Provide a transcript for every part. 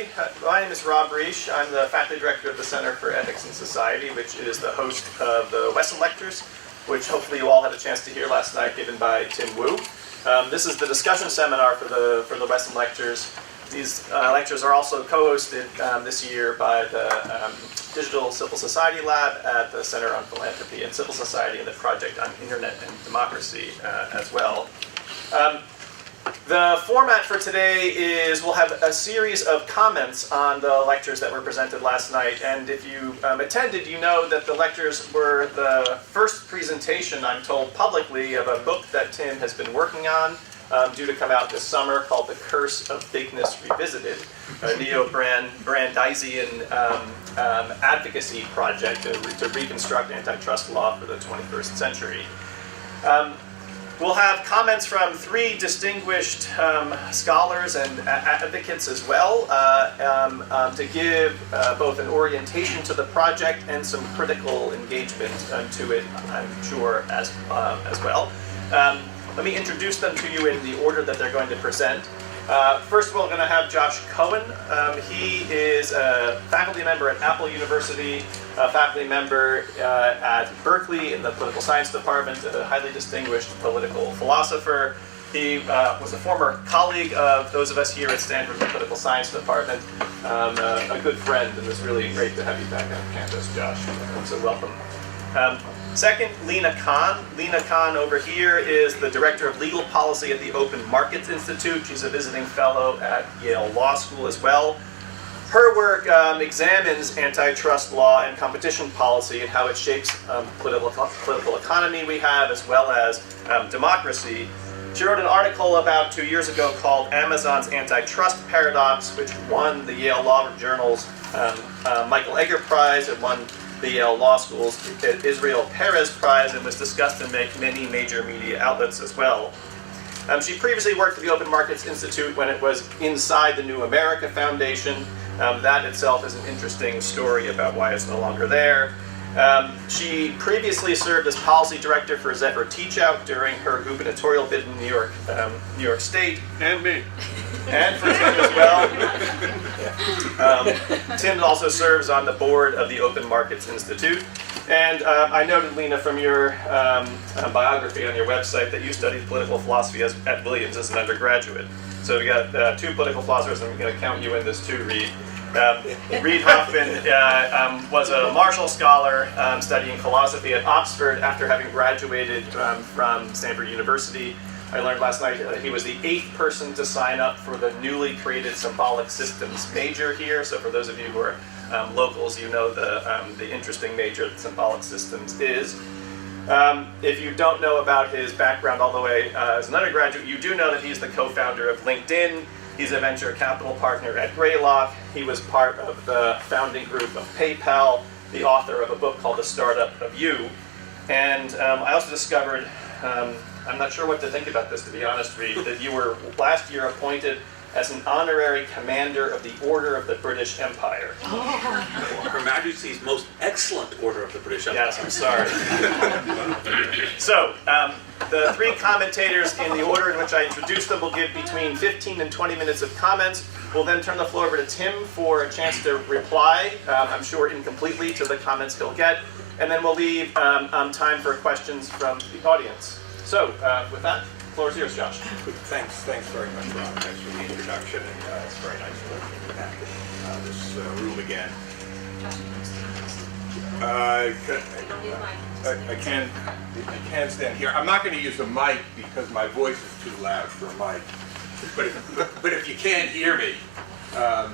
Berkeley. My name is Rob Reich. I'm the faculty director of the Center for Ethics and Society, which is the host of the Wesson Lectures, which hopefully you all had a chance to hear last night, given by Tim Wu. This is the discussion seminar for the Wesson Lectures. These lectures are also co-hosted this year by the Digital Civil Society Lab at the Center on Philanthropy and Civil Society and the Project on Internet and Democracy as well. The format for today is we'll have a series of comments on the lectures that were presented last night. And if you attended, you know that the lectures were the first presentation, I'm told publicly, of a book that Tim has been working on, due to come out this summer, called The Curse of Bigness Revisited, a neo-Brandeisian advocacy project to reconstruct antitrust law for the 21st century. We'll have comments from three distinguished scholars and advocates as well to give both an orientation to the project and some critical engagement to it, I'm sure, as well. Let me introduce them to you in the order that they're going to present. First of all, we're going to have Josh Cohen. He is a faculty member at Apple University, a faculty member at Berkeley in the political science department, a highly distinguished political philosopher. He was a former colleague of those of us here at Stanford in the political science department, a good friend, and it's really great to have you back on campus, Josh. So welcome. Second, Lina Khan. Lina Khan over here is the Director of Legal Policy at the Open Markets Institute. She's a visiting fellow at Yale Law School as well. Her work examines antitrust law and competition policy and how it shapes political economy we have, as well as democracy. She wrote an article about 2 years ago called Amazon's Antitrust Paradox, which won the Yale Law Journal's Michael Egger Prize and won the Yale Law School's Israel Perez Prize, and was discussed in many major media outlets as well. She previously worked for the Open Markets Institute when it was inside the New America Foundation. That itself is an interesting story about why it's no longer there. She previously served as policy director for Zephyr Teach Out during her gubernatorial bid in New York State. And me. And for Tim as well. Tim also serves on the board of the Open Markets Institute. And I noted, Lena, from your biography on your website that you studied political philosophy at Williams as an undergraduate. So we got two political philosophers, and I'm going to count you in this too, Reid. Reid Hoffman was a Marshall Scholar studying philosophy at Oxford after having graduated from Stanford University. I learned last night that he was the 8th person to sign up for the newly created Symbolic Systems major here. So for those of you who are locals, you know the interesting major that Symbolic Systems is. If you don't know about his background all the way as an undergraduate, you do know that he's the co-founder of LinkedIn. He's a venture capital partner at Greylock. He was part of the founding group of PayPal, the author of a book called The Startup of You. And I also discovered, I'm not sure what to think about this, to be honest, Reid, that you were last year appointed as an honorary commander of the Order of the British Empire. Her Majesty's most excellent Order of the British Empire. Yes, I'm sorry. So, the three commentators in the order in which I introduced them will give between 15 and 20 minutes of comments. We'll then turn the floor over to Tim for a chance to reply, I'm sure incompletely, to the comments he'll get. And then we'll leave time for questions from the audience. So, with that, the floor is yours, Josh. Thanks very much, Rob. Thanks for the introduction, and it's very nice to be back in this room again. I can't stand here. I'm not going to use a mic because my voice is too loud for a mic. But if you can't hear me, I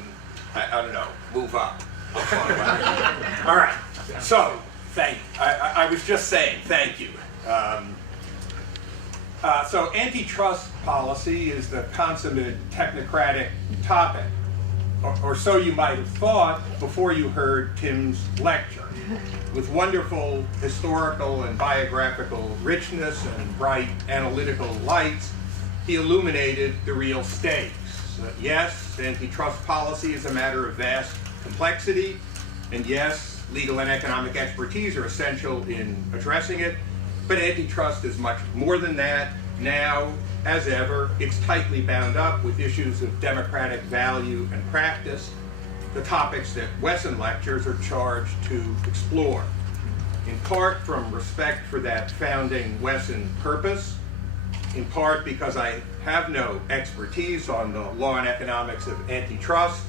don't know, move up. All right. So, I was just saying thank you. So antitrust policy is the consummate technocratic topic, or so you might have thought before you heard Tim's lecture. With wonderful historical and biographical richness and bright analytical lights, he illuminated the real stakes. Yes, antitrust policy is a matter of vast complexity, and yes, legal and economic expertise are essential in addressing it. But antitrust is much more than that. Now, as ever, it's tightly bound up with issues of democratic value and practice, the topics that Wesson lectures are charged to explore. In part from respect for that founding Wesson purpose, in part because I have no expertise on the law and economics of antitrust,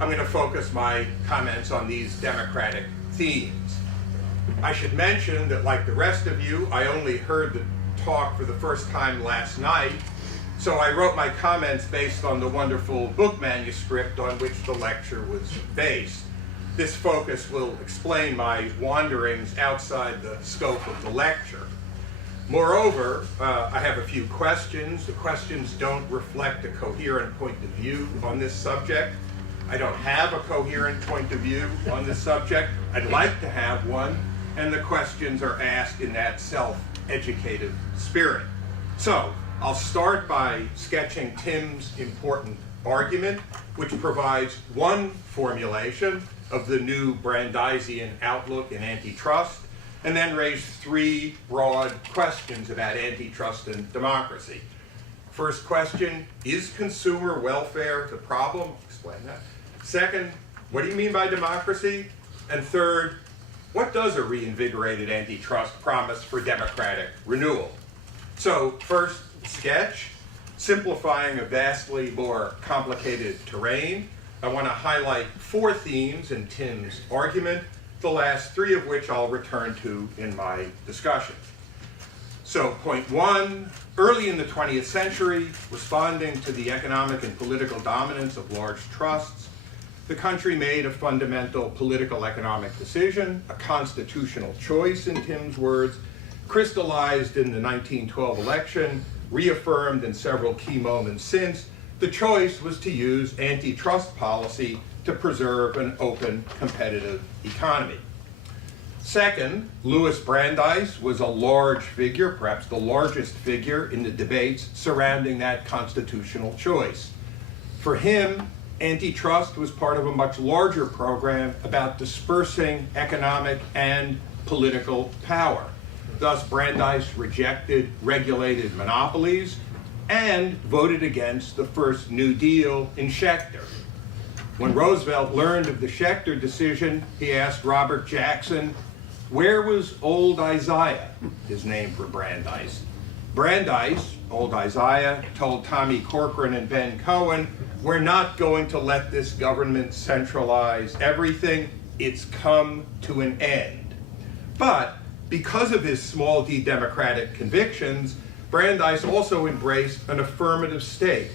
I'm going to focus my comments on these democratic themes. I should mention that, like the rest of you, I only heard the talk for the first time last night, so I wrote my comments based on the wonderful book manuscript on which the lecture was based. This focus will explain my wanderings outside the scope of the lecture. Moreover, I have a few questions. The questions don't reflect a coherent point of view on this subject. I don't have a coherent point of view on this subject. I'd like to have one, and the questions are asked in that self-educative spirit. So, I'll start by sketching Tim's important argument, which provides one formulation of the new Brandeisian outlook in antitrust, and then raise three broad questions about antitrust and democracy. First question, is consumer welfare the problem? I'll explain that. Second, what do you mean by democracy? And third, what does a reinvigorated antitrust promise for democratic renewal? So first, sketch, simplifying a vastly more complicated terrain. I want to highlight four themes in Tim's argument, the last three of which I'll return to in my discussion. So point one, early in the 20th century, responding to the economic and political dominance of large trusts, the country made a fundamental political economic decision, a constitutional choice in Tim's words, crystallized in the 1912 election, reaffirmed in several key moments since. The choice was to use antitrust policy to preserve an open, competitive economy. Second, Louis Brandeis was a large figure, perhaps the largest figure in the debates surrounding that constitutional choice. For him, antitrust was part of a much larger program about dispersing economic and political power. Thus, Brandeis rejected regulated monopolies and voted against the first New Deal in Schechter. When Roosevelt learned of the Schechter decision, he asked Robert Jackson, where was old Isaiah, his name for Brandeis? Brandeis, old Isaiah, told Tommy Corcoran and Ben Cohen, we're not going to let this government centralize everything. It's come to an end. But because of his small d democratic convictions, Brandeis also embraced an affirmative state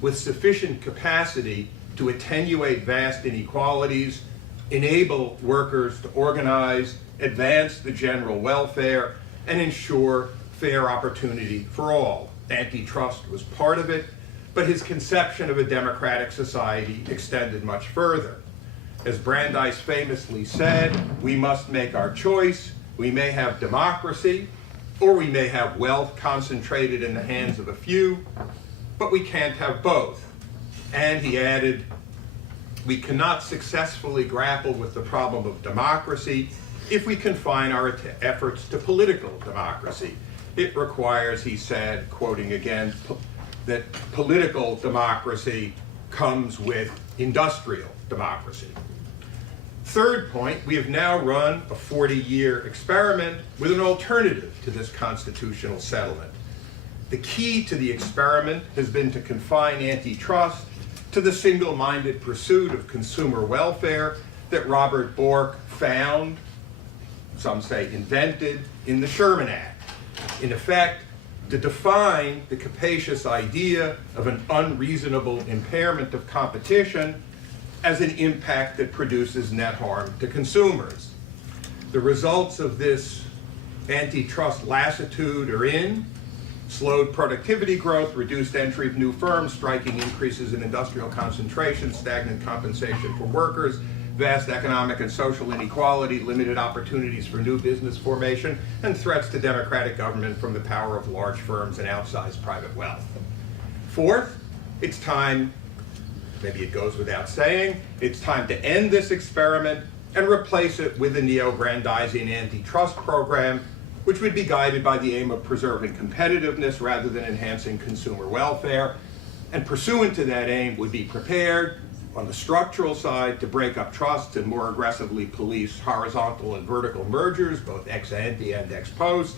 with sufficient capacity to attenuate vast inequalities, enable workers to organize, advance the general welfare, and ensure fair opportunity for all. Antitrust was part of it, but his conception of a democratic society extended much further. As Brandeis famously said, we must make our choice. We may have democracy, or we may have wealth concentrated in the hands of a few, but we can't have both. And he added, we cannot successfully grapple with the problem of democracy if we confine our efforts to political democracy. It requires, he said, quoting again, that political democracy comes with industrial democracy. Third point, we have now run a 40-year experiment with an alternative to this constitutional settlement. The key to the experiment has been to confine antitrust to the single-minded pursuit of consumer welfare that Robert Bork found, some say invented, in the Sherman Act. In effect, to define the capacious idea of an unreasonable impairment of competition as an impact that produces net harm to consumers. The results of this antitrust lassitude are in slowed productivity growth, reduced entry of new firms, striking increases in industrial concentration, stagnant compensation for workers, vast economic and social inequality, limited opportunities for new business formation, and threats to democratic government from the power of large firms and outsized private wealth. Fourth, it's time, maybe it goes without saying, it's time to end this experiment and replace it with a neo-Brandeisian antitrust program which would be guided by the aim of preserving competitiveness rather than enhancing consumer welfare, and pursuant to that aim would be prepared on the structural side to break up trusts and more aggressively police horizontal and vertical mergers, both ex ante and ex post,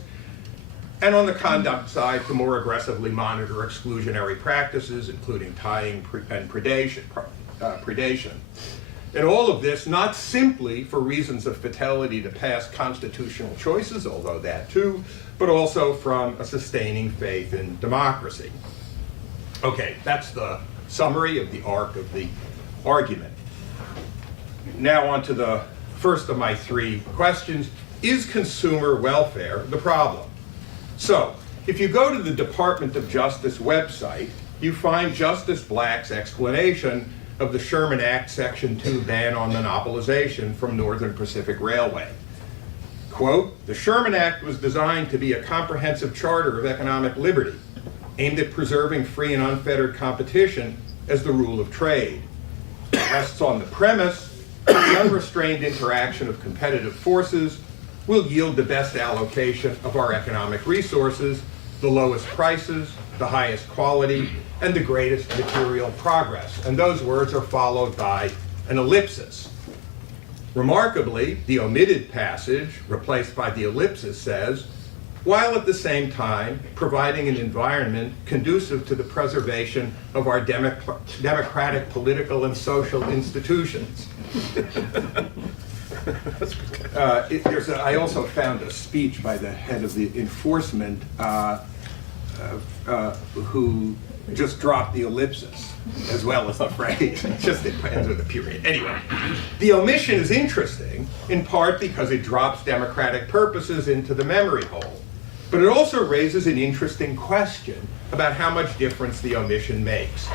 and on the conduct side to more aggressively monitor exclusionary practices, including tying and predation. And all of this not simply for reasons of fidelity to past constitutional choices, although that too, but also from a sustaining faith in democracy. Okay, that's the summary of the arc of the argument. Now on to the first of my three questions. Is consumer welfare the problem? So, if you go to the Department of Justice website, you find Justice Black's explanation of the Sherman Act Section 2 ban on monopolization from Northern Pacific Railway. Quote, "The Sherman Act was designed to be a comprehensive charter of economic liberty, aimed at preserving free and unfettered competition as the rule of trade. It rests on the premise that the unrestrained interaction of competitive forces will yield the best allocation of our economic resources, the lowest prices, the highest quality, and the greatest material progress." And those words are followed by an ellipsis. Remarkably, the omitted passage, replaced by the ellipsis, says, "while at the same time providing an environment conducive to the preservation of our democratic political and social institutions." I also found a speech by the head of the enforcement who just dropped the ellipsis as well as the phrase. It just depends on the period. Anyway, the omission is interesting in part because it drops democratic purposes into the memory hole. But it also raises an interesting question about how much difference the omission makes.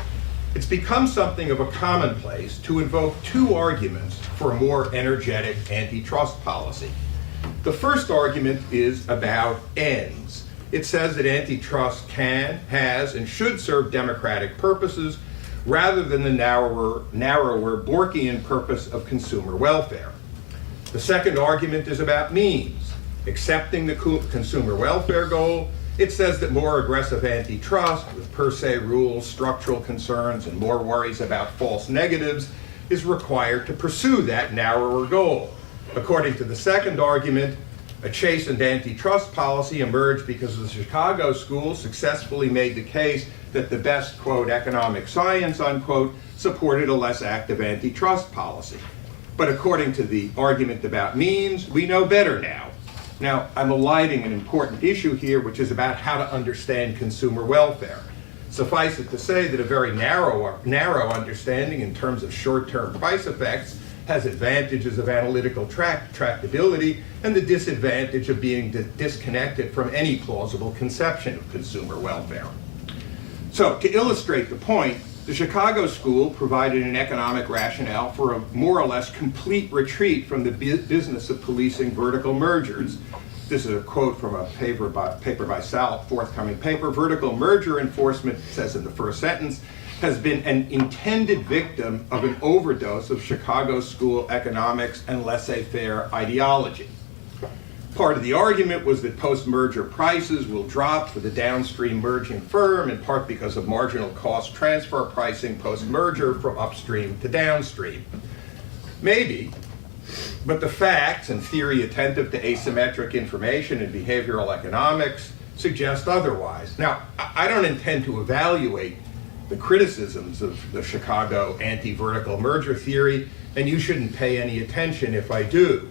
It's become something of a commonplace to invoke two arguments for a more energetic antitrust policy. The first argument is about ends. It says that antitrust can, has, and should serve democratic purposes rather than the narrower Borkian purpose of consumer welfare. The second argument is about means. Accepting the consumer welfare goal, it says that more aggressive antitrust with per se rules, structural concerns, and more worries about false negatives is required to pursue that narrower goal. According to the second argument, a chastened antitrust policy emerged because the Chicago School successfully made the case that the best, quote, economic science, unquote, supported a less active antitrust policy. But according to the argument about means, we know better now. Now, I'm eliding an important issue here, which is about how to understand consumer welfare. Suffice it to say that a very narrow understanding in terms of short-term price effects has advantages of analytical tractability and the disadvantage of being disconnected from any plausible conception of consumer welfare. So, to illustrate the point, the Chicago School provided an economic rationale for a more or less complete retreat from the business of policing vertical mergers. This is a quote from a paper by Sal, forthcoming paper. "Vertical merger enforcement," it says in the first sentence, "has been an intended victim of an overdose of Chicago School economics and laissez-faire ideology." Part of the argument was that post-merger prices will drop for the downstream merging firm, in part because of marginal cost transfer pricing post-merger from upstream to downstream. Maybe, but the facts and theory attentive to asymmetric information and behavioral economics suggest otherwise. Now, I don't intend to evaluate the criticisms of the Chicago anti-vertical merger theory, and you shouldn't pay any attention if I do.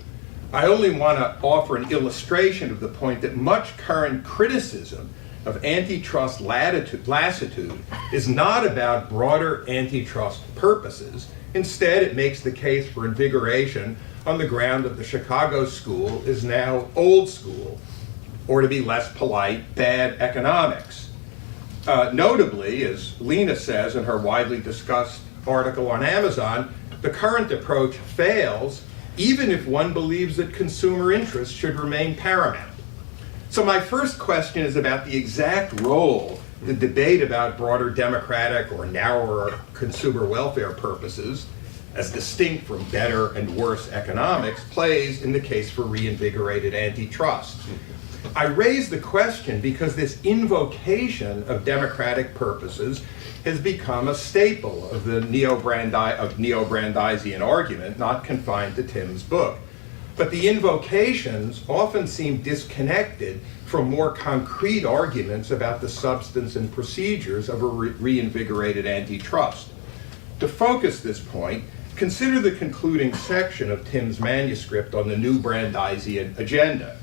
I only want to offer an illustration of the point that much current criticism of antitrust lassitude is not about broader antitrust purposes. Instead, it makes the case for invigoration on the ground that the Chicago School is now old school, or to be less polite, bad economics. Notably, as Lina says in her widely discussed article on Amazon, the current approach fails even if one believes that consumer interests should remain paramount. So my first question is about the exact role the debate about broader democratic or narrower consumer welfare purposes, as distinct from better and worse economics, plays in the case for reinvigorated antitrust. I raise the question because this invocation of democratic purposes has become a staple of the neo-Brandeisian argument, not confined to Tim's book. But the invocations often seem disconnected from more concrete arguments about the substance and procedures of a reinvigorated antitrust. To focus this point, consider the concluding section of Tim's manuscript on the new Brandeisian agenda.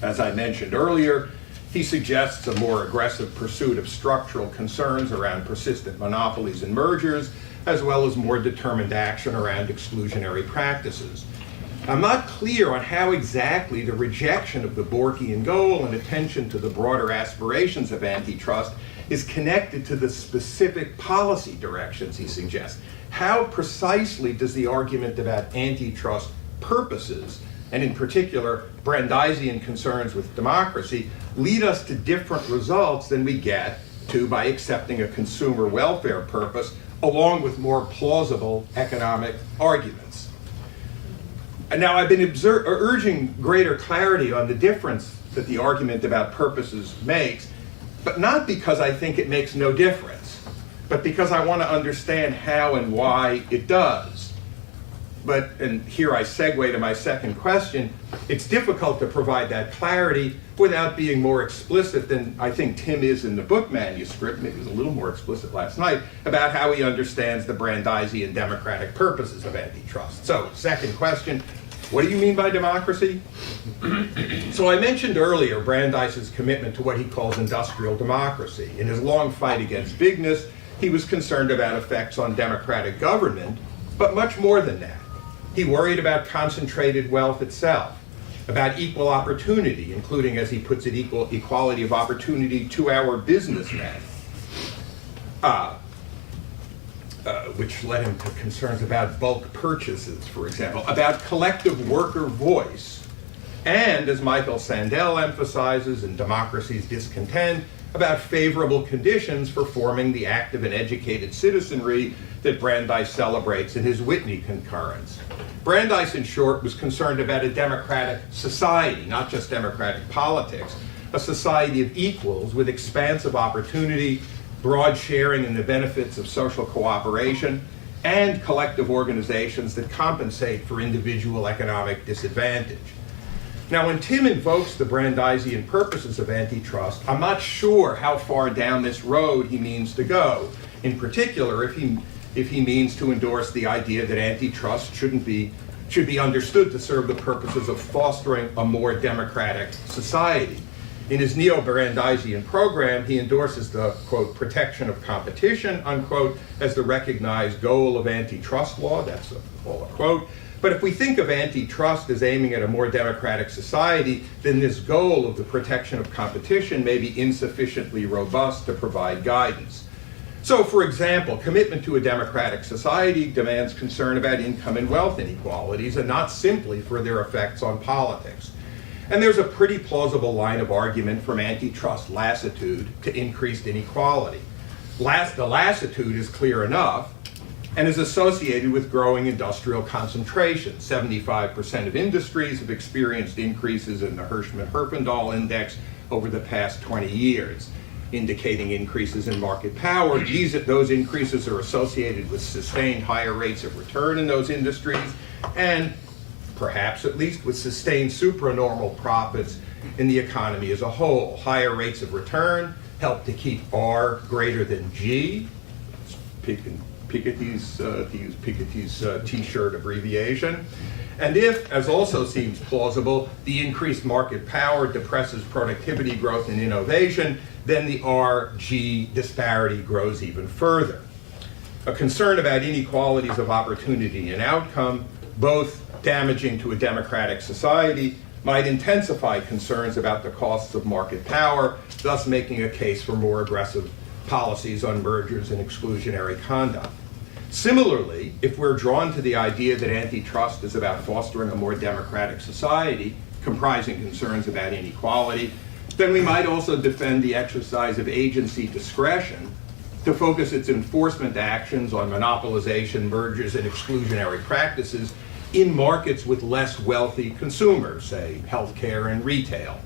As I mentioned earlier, he suggests a more aggressive pursuit of structural concerns around persistent monopolies and mergers, as well as more determined action around exclusionary practices. I'm not clear on how exactly the rejection of the Borkian goal and attention to the broader aspirations of antitrust is connected to the specific policy directions he suggests. How precisely does the argument about antitrust purposes, and in particular Brandeisian concerns with democracy, lead us to different results than we get to by accepting a consumer welfare purpose along with more plausible economic arguments? And now I've been urging greater clarity on the difference that the argument about purposes makes, but not because I think it makes no difference, but because I want to understand how and why it does. And here I segue to my second question, it's difficult to provide that clarity without being more explicit than I think Tim is in the book manuscript, maybe he was a little more explicit last night, about how he understands the Brandeisian democratic purposes of antitrust. So, second question, what do you mean by democracy? So I mentioned earlier Brandeis's commitment to what he calls industrial democracy. In his long fight against Bigness, he was concerned about effects on democratic government, but much more than that. He worried about concentrated wealth itself, about equal opportunity, including, as he puts it, equality of opportunity to our businessmen, which led him to concerns about bulk purchases, for example, about collective worker voice, and, as Michael Sandel emphasizes in Democracy's Discontent, about favorable conditions for forming the active and educated citizenry that Brandeis celebrates in his Whitney concurrence. Brandeis, in short, was concerned about a democratic society, not just democratic politics, a society of equals with expansive opportunity, broad sharing in the benefits of social cooperation, and collective organizations that compensate for individual economic disadvantage. Now, when Tim invokes the Brandeisian purposes of antitrust, I'm not sure how far down this road he means to go. In particular, if he means to endorse the idea that antitrust should be understood to serve the purposes of fostering a more democratic society. In his neo-Brandeisian program, he endorses the, quote, protection of competition, unquote, as the recognized goal of antitrust law. That's all a quote. But if we think of antitrust as aiming at a more democratic society, then this goal of the protection of competition may be insufficiently robust to provide guidance. So, for example, commitment to a democratic society demands concern about income and wealth inequalities, and not simply for their effects on politics. And there's a pretty plausible line of argument from antitrust lassitude to increased inequality. The lassitude is clear enough and is associated with growing industrial concentration. 75% of industries have experienced increases in the Hirschman-Herfindahl index over the past 20 years, indicating increases in market power. Those increases are associated with sustained higher rates of return in those industries, and perhaps at least with sustained supranormal profits in the economy as a whole. Higher rates of return help to keep R greater than G, to use Piketty's T-shirt abbreviation. And if, as also seems plausible, the increased market power depresses productivity growth and innovation, then the R-G disparity grows even further. A concern about inequalities of opportunity and outcome, both damaging to a democratic society, might intensify concerns about the costs of market power, thus making a case for more aggressive policies on mergers and exclusionary conduct. Similarly, if we're drawn to the idea that antitrust is about fostering a more democratic society, comprising concerns about inequality, then we might also defend the exercise of agency discretion to focus its enforcement actions on monopolization, mergers, and exclusionary practices in markets with less wealthy consumers, say healthcare and retail.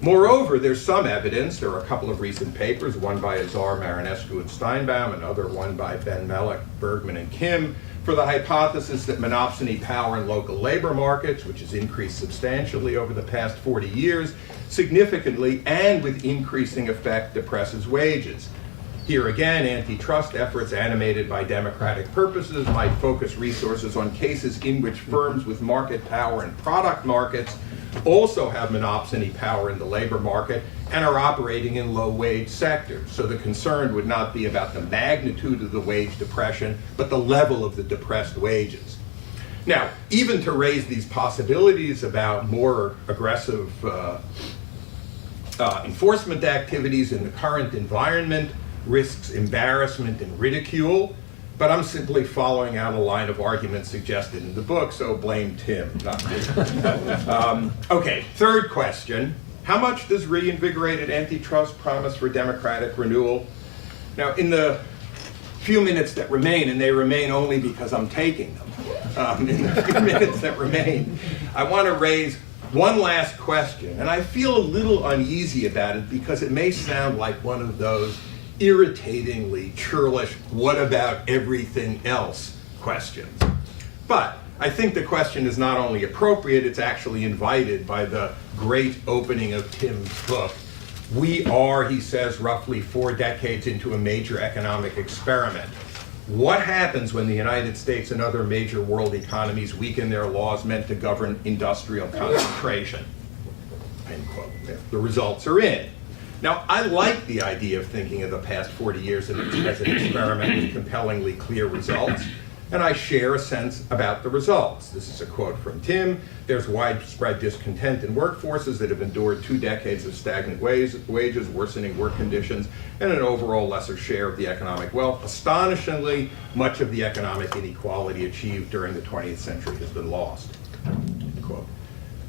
Moreover, there's some evidence, there are a couple of recent papers, one by Azar, Marinescu, and Steinbaum, another one by Ben Mellick, Bergman, and Kim, for the hypothesis that monopsony power in local labor markets, which has increased substantially over the past 40 years, significantly and with increasing effect depresses wages. Here again, antitrust efforts animated by democratic purposes might focus resources on cases in which firms with market power in product markets also have monopsony power in the labor market and are operating in low-wage sectors. So the concern would not be about the magnitude of the wage depression, but the level of the depressed wages. Now, even to raise these possibilities about more aggressive enforcement activities in the current environment risks embarrassment and ridicule, but I'm simply following out a line of argument suggested in the book, so blame Tim, not me. Okay, third question. How much does reinvigorated antitrust promise for democratic renewal? Now, in the few minutes that remain, and they remain only because I'm taking them, in the few minutes that remain, I want to raise one last question, and I feel a little uneasy about it because it may sound like one of those irritatingly churlish, what about everything else questions. But I think the question is not only appropriate, it's actually invited by the great opening of Tim's book. We are, he says, roughly 4 decades into a major economic experiment. What happens when the United States and other major world economies weaken their laws meant to govern industrial concentration? End quote. The results are in. Now, I like the idea of thinking of the past 40 years as an experiment with compellingly clear results, and I share a sense about the results. This is a quote from Tim. There's widespread discontent in workforces that have endured 2 decades of stagnant wages, worsening work conditions, and an overall lesser share of the economic wealth. Astonishingly, much of the economic inequality achieved during the 20th century has been lost. End quote.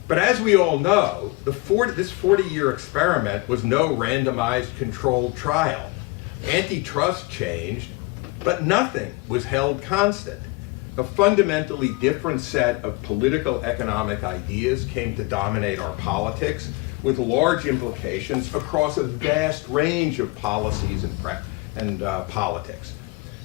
But as we all know, this 40-year experiment was no randomized controlled trial. Antitrust changed, but nothing was held constant. A fundamentally different set of political economic ideas came to dominate our politics, with large implications across a vast range of policies and politics.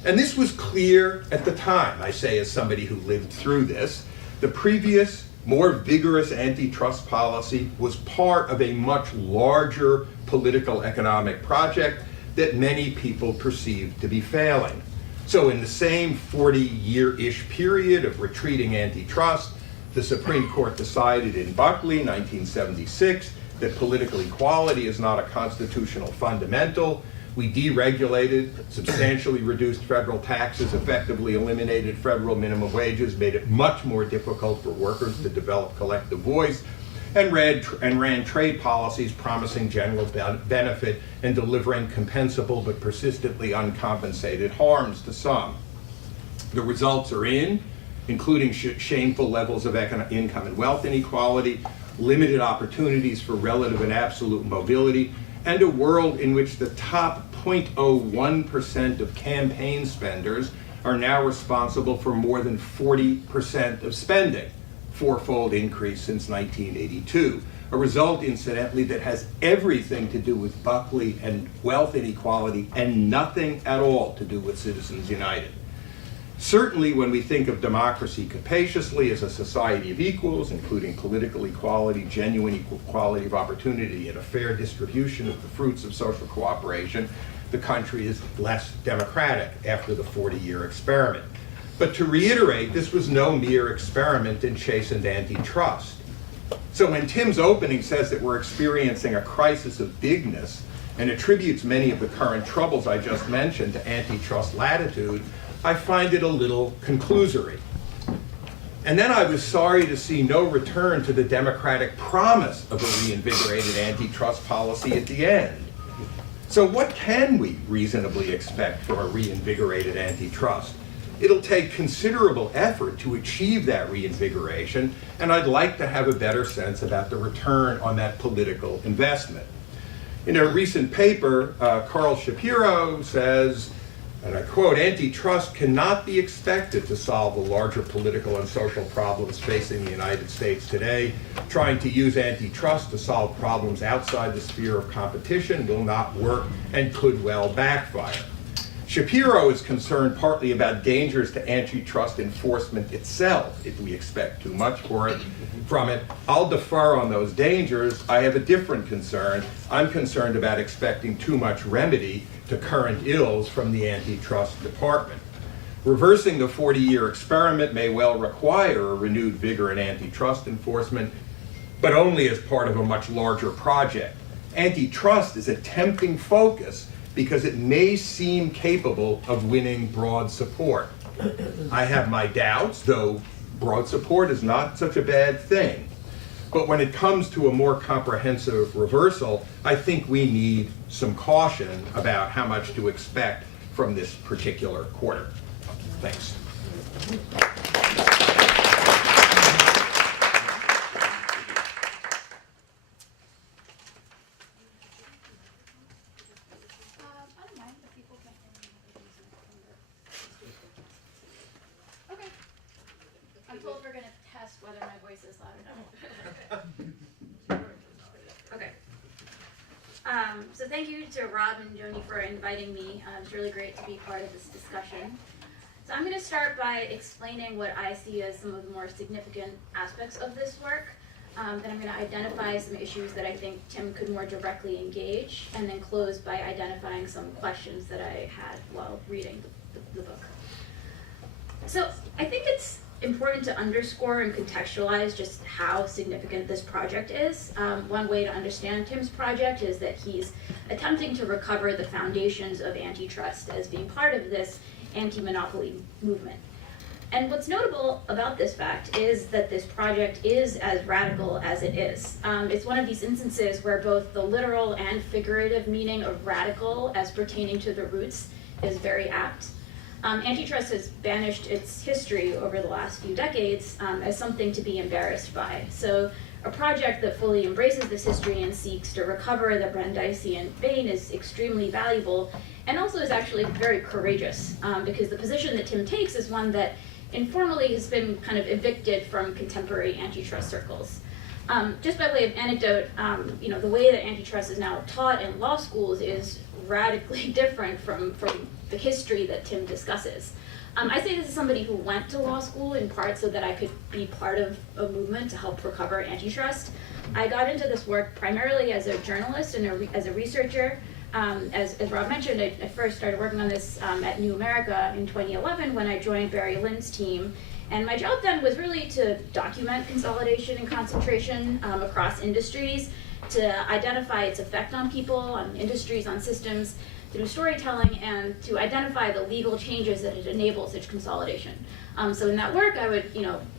And this was clear at the time, I say as somebody who lived through this. The previous, more vigorous antitrust policy was part of a much larger political economic project that many people perceived to be failing. So in the same 40-year-ish period of retreating antitrust, the Supreme Court decided in Berkeley, 1976, that political equality is not a constitutional fundamental. We deregulated, substantially reduced federal taxes, effectively eliminated federal minimum wages, made it much more difficult for workers to develop collective voice, and ran trade policies promising general benefit and delivering compensable but persistently uncompensated harms to some. The results are in, including shameful levels of income and wealth inequality, limited opportunities for relative and absolute mobility, and a world in which the top 0.01% of campaign spenders are now responsible for more than 40% of spending, 4-fold increase since 1982. A result, incidentally, that has everything to do with Berkeley and wealth inequality and nothing at all to do with Citizens United. Certainly, when we think of democracy capaciously as a society of equals, including political equality, genuine equality of opportunity, and a fair distribution of the fruits of social cooperation, the country is less democratic after the 40-year experiment. But to reiterate, this was no mere experiment in chastened antitrust. So when Tim's opening says that we're experiencing a crisis of bigness and attributes many of the current troubles I just mentioned to antitrust latitude, I find it a little conclusory. And then I was sorry to see no return to the democratic promise of a reinvigorated antitrust policy at the end. So what can we reasonably expect from a reinvigorated antitrust? It'll take considerable effort to achieve that reinvigoration, and I'd like to have a better sense about the return on that political investment. In a recent paper, Carl Shapiro says, and I quote, "Antitrust cannot be expected to solve the larger political and social problems facing the United States today. Trying to use antitrust to solve problems outside the sphere of competition will not work and could well backfire." Shapiro is concerned partly about dangers to antitrust enforcement itself if we expect too much from it. I'll defer on those dangers. I have a different concern. I'm concerned about expecting too much remedy to current ills from the antitrust department. Reversing the 40-year experiment may well require a renewed vigor in antitrust enforcement, but only as part of a much larger project. Antitrust is a tempting focus because it may seem capable of winning broad support. I have my doubts, though broad support is not such a bad thing. But when it comes to a more comprehensive reversal, I think we need some caution about how much to expect from this particular quarter. Thanks. I'm told we're going to test whether my voice is loud enough. Okay. So thank you to Rob and Joni for inviting me. It's really great to be part of this discussion. So I'm going to start by explaining what I see as some of the more significant aspects of this work. Then I'm going to identify some issues that I think Tim could more directly engage, and then close by identifying some questions that I had while reading the book. So I think it's important to underscore and contextualize just how significant this project is. One way to understand Tim's project is that he's attempting to recover the foundations of antitrust as being part of this anti-monopoly movement. And what's notable about this fact is that this project is as radical as it is. It's one of these instances where both the literal and figurative meaning of radical as pertaining to the roots is very apt. Antitrust has banished its history over the last few decades as something to be embarrassed by. So a project that fully embraces this history and seeks to recover the Brandeisian vein is extremely valuable, and also is actually very courageous, because the position that Tim takes is one that informally has been kind of evicted from contemporary antitrust circles. Just by way of anecdote, the way that antitrust is now taught in law schools is radically different from the history that Tim discusses. I say this as somebody who went to law school in part so that I could be part of a movement to help recover antitrust. I got into this work primarily as a journalist and as a researcher. As Rob mentioned, I first started working on this at New America in 2011 when I joined Barry Lynn's team. And my job then was really to document consolidation and concentration across industries, to identify its effect on people, on industries, on systems, through storytelling, and to identify the legal changes that it enables such consolidation. So in that work, I would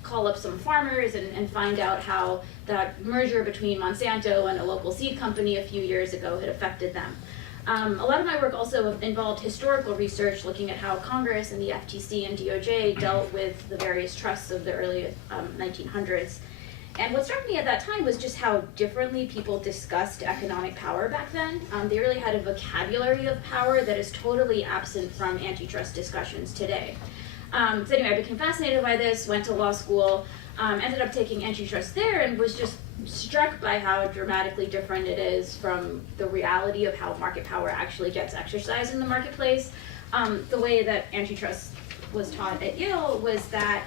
call up some farmers and find out how that merger between Monsanto and a local seed company a few years ago had affected them. A lot of my work also involved historical research, looking at how Congress and the FTC and DOJ dealt with the various trusts of the early 1900s. And what struck me at that time was just how differently people discussed economic power back then. They really had a vocabulary of power that is totally absent from antitrust discussions today. So anyway, I became fascinated by this, went to law school, ended up taking antitrust there, and was just struck by how dramatically different it is from the reality of how market power actually gets exercised in the marketplace. The way that antitrust was taught at Yale was that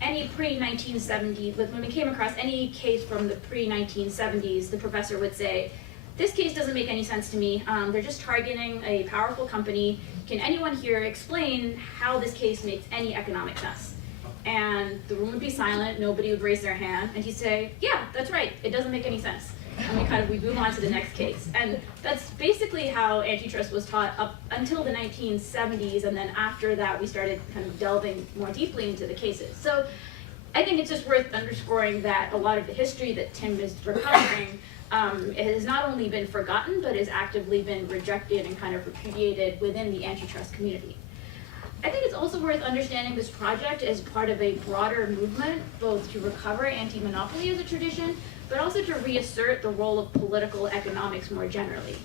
any pre-1970s, when we came across any case from the pre-1970s, the professor would say, this case doesn't make any sense to me. They're just targeting a powerful company. Can anyone here explain how this case makes any economic sense? And the room would be silent, nobody would raise their hand, and he'd say, yeah, that's right, it doesn't make any sense. And we move on to the next case. And that's basically how antitrust was taught up until the 1970s, and then after that we started kind of delving more deeply into the cases. So I think it's just worth underscoring that a lot of the history that Tim is recovering has not only been forgotten, but has actively been rejected and kind of repudiated within the antitrust community. I think it's also worth understanding this project as part of a broader movement, both to recover anti-monopoly as a tradition, but also to reassert the role of political economics more generally.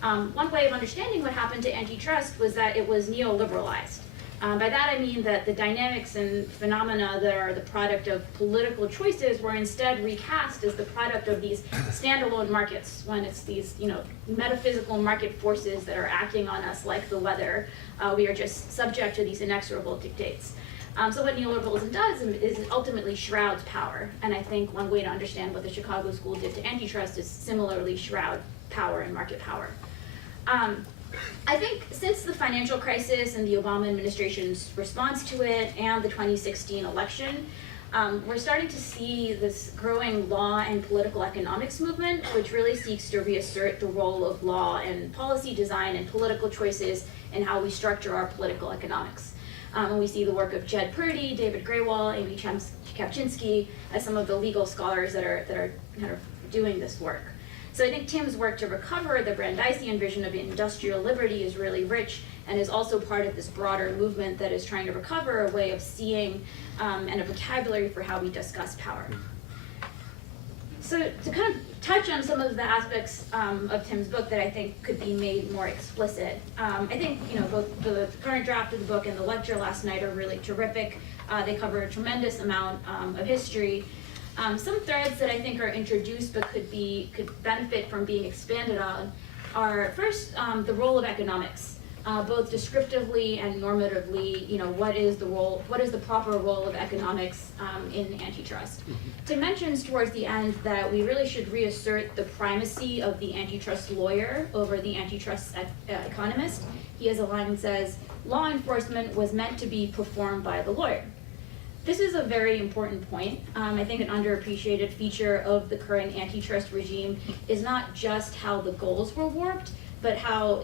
One way of understanding what happened to antitrust was that it was neoliberalized. By that I mean that the dynamics and phenomena that are the product of political choices were instead recast as the product of these standalone markets, when it's these, metaphysical market forces that are acting on us like the weather. We are just subject to these inexorable dictates. So what neoliberalism does is it ultimately shrouds power. And I think one way to understand what the Chicago School did to antitrust is similarly shroud power and market power. I think since the financial crisis and the Obama administration's response to it and the 2016 election, we're starting to see this growing law and political economics movement, which really seeks to reassert the role of law and policy design and political choices in how we structure our political economics. And we see the work of Jed Purdy, David Graywall, Amy Kapczynski as some of the legal scholars that are kind of doing this work. So I think Tim's work to recover the Brandeisian vision of industrial liberty is really rich and is also part of this broader movement that is trying to recover a way of seeing and a vocabulary for how we discuss power. So to kind of touch on some of the aspects of Tim's book that I think could be made more explicit, I think both the current draft of the book and the lecture last night are really terrific. They cover a tremendous amount of history. Some threads that I think are introduced but could benefit from being expanded on are first the role of economics, both descriptively and normatively. What is the proper role of economics in antitrust? Tim mentions towards the end that we really should reassert the primacy of the antitrust lawyer over the antitrust economist. He has a line that says, "Law enforcement was meant to be performed by the lawyer." This is a very important point. I think an underappreciated feature of the current antitrust regime is not just how the goals were warped, but how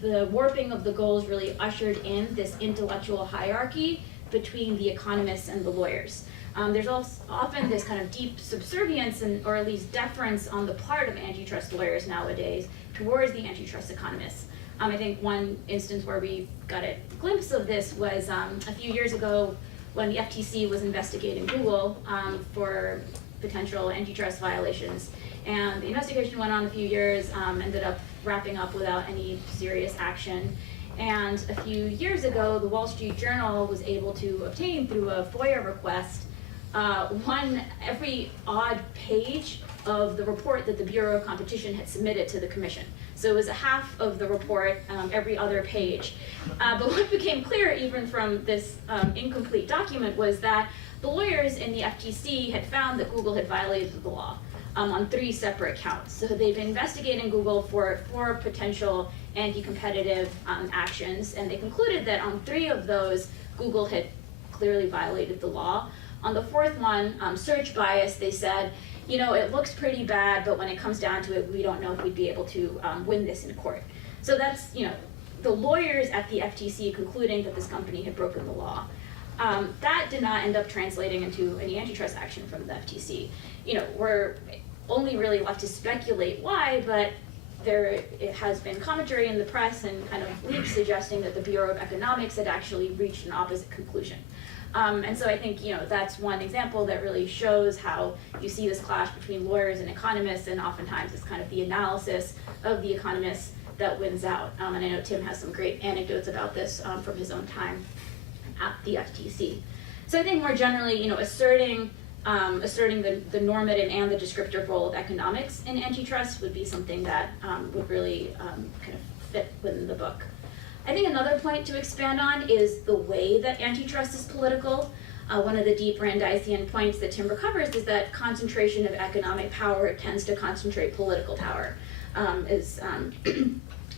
the warping of the goals really ushered in this intellectual hierarchy between the economists and the lawyers. There's also often this kind of deep subservience or at least deference on the part of antitrust lawyers nowadays towards the antitrust economists. I think one instance where we got a glimpse of this was a few years ago when the FTC was investigating Google for potential antitrust violations. And the investigation went on a few years, ended up wrapping up without any serious action. And a few years ago, the Wall Street Journal was able to obtain through a FOIA request every odd page of the report that the Bureau of Competition had submitted to the commission. So it was a half of the report, every other page. But what became clear even from this incomplete document was that the lawyers in the FTC had found that Google had violated the law on 3 separate counts. So they've been investigating Google for 4 potential anti-competitive actions, and they concluded that on 3 of those, Google had clearly violated the law. On the 4th one, search bias, they said, it looks pretty bad, but when it comes down to it, we don't know if we'd be able to win this in court. So that's, the lawyers at the FTC concluding that this company had broken the law. That did not end up translating into any antitrust action from the FTC. We're only really left to speculate why, but it has been commentary in the press and kind of leaks suggesting that the Bureau of Economics had actually reached an opposite conclusion. And so I think, that's one example that really shows how you see this clash between lawyers and economists, and oftentimes it's kind of the analysis of the economists that wins out. And I know Tim has some great anecdotes about this from his own time at the FTC. So I think more generally, asserting the normative and the descriptive role of economics in antitrust would be something that would really kind of fit within the book. I think another point to expand on is the way that antitrust is political. One of the deep Brandeisian points that Tim recovers is that concentration of economic power tends to concentrate political power, as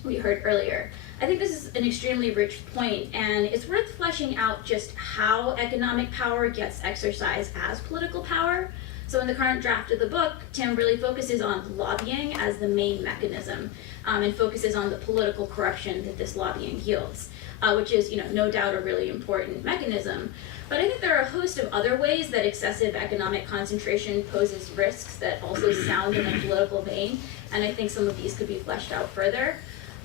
we heard earlier. I think this is an extremely rich point, and it's worth fleshing out just how economic power gets exercised as political power. So in the current draft of the book, Tim really focuses on lobbying as the main mechanism, and focuses on the political corruption that this lobbying yields, which is, no doubt a really important mechanism. But I think there are a host of other ways that excessive economic concentration poses risks that also sound in a political vein, and I think some of these could be fleshed out further.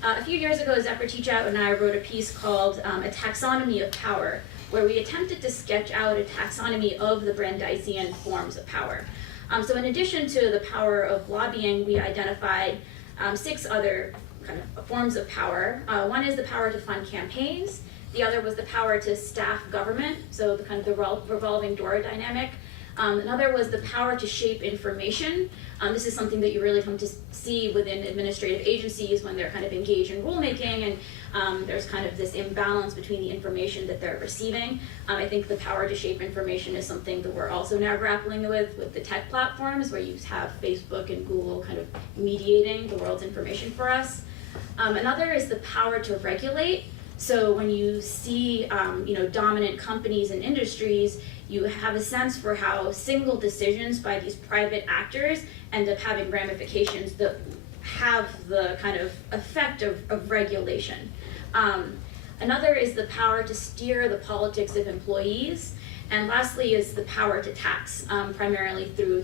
A few years ago, Zephyr Teachout and I wrote a piece called A Taxonomy of Power, where we attempted to sketch out a taxonomy of the Brandeisian forms of power. So in addition to the power of lobbying, we identified 6 other kind of forms of power. One is the power to fund campaigns. The other was the power to staff government, so the kind of the revolving door dynamic. Another was the power to shape information. This is something that you really come to see within administrative agencies when they're kind of engaged in rulemaking, and there's kind of this imbalance between the information that they're receiving. I think the power to shape information is something that we're also now grappling with the tech platforms, where you have Facebook and Google kind of mediating the world's information for us. Another is the power to regulate. So when you see dominant companies and industries, you have a sense for how single decisions by these private actors end up having ramifications that have the kind of effect of regulation. Another is the power to steer the politics of employees. And lastly is the power to tax, primarily through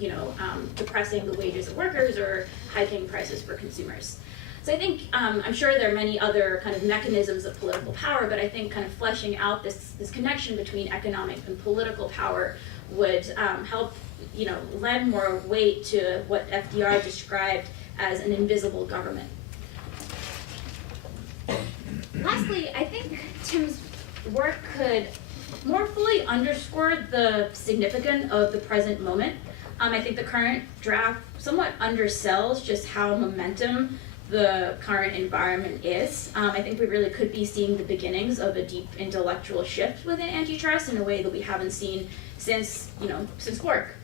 depressing the wages of workers or hiking prices for consumers. So I think, I'm sure there are many other kind of mechanisms of political power, but I think kind of fleshing out this connection between economic and political power would help, lend more weight to what FDR described as an invisible government. Lastly, I think Tim's work could more fully underscore the significance of the present moment. I think the current draft somewhat undersells just how momentum the current environment is. I think we really could be seeing the beginnings of a deep intellectual shift within antitrust in a way that we haven't seen since Bork.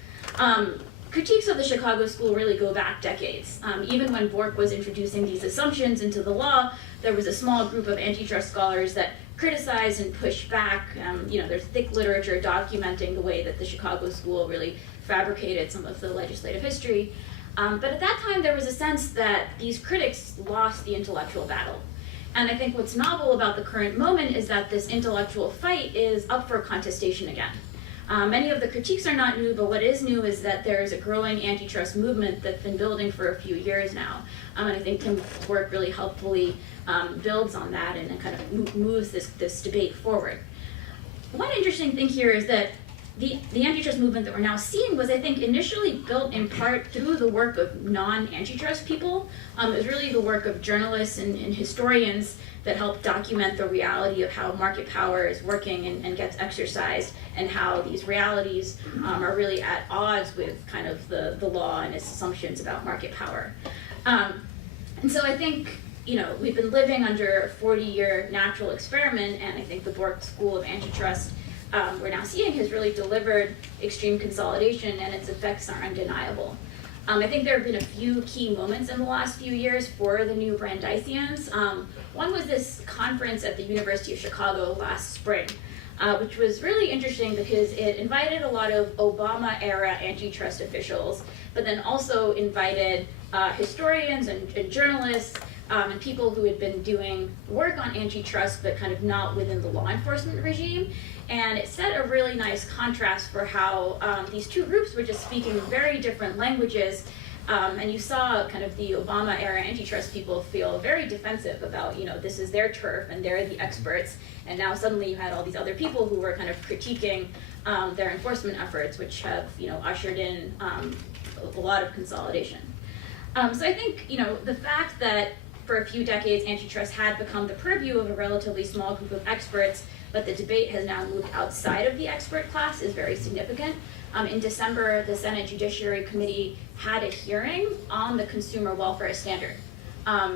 Critiques of the Chicago School really go back decades. Even when Bork was introducing these assumptions into the law, there was a small group of antitrust scholars that criticized and pushed back. There's thick literature documenting the way that the Chicago School really fabricated some of the legislative history. But at that time, there was a sense that these critics lost the intellectual battle. And I think what's novel about the current moment is that this intellectual fight is up for contestation again. Many of the critiques are not new, but what is new is that there is a growing antitrust movement that's been building for a few years now. And I think Tim's work really helpfully builds on that and kind of moves this debate forward. One interesting thing here is that the antitrust movement that we're now seeing was, I think, initially built in part through the work of non-antitrust people. It was really the work of journalists and historians that helped document the reality of how market power is working and gets exercised, and how these realities are really at odds with kind of the law and its assumptions about market power. And so I think, we've been living under a 40-year natural experiment, and I think the Bork School of Antitrust we're now seeing has really delivered extreme consolidation, and its effects are undeniable. I think there have been a few key moments in the last few years for the new Brandeisians. One was this conference at the University of Chicago last spring, which was really interesting because it invited a lot of Obama-era antitrust officials, but then also invited historians and journalists and people who had been doing work on antitrust, but kind of not within the law enforcement regime. And it set a really nice contrast for how these two groups were just speaking very different languages. And you saw kind of the Obama-era antitrust people feel very defensive about, this is their turf and they're the experts. And now suddenly you had all these other people who were kind of critiquing their enforcement efforts, which have, ushered in a lot of consolidation. So I think, the fact that for a few decades antitrust had become the purview of a relatively small group of experts, but the debate has now moved outside of the expert class is very significant. In December, the Senate Judiciary Committee had a hearing on the consumer welfare standard.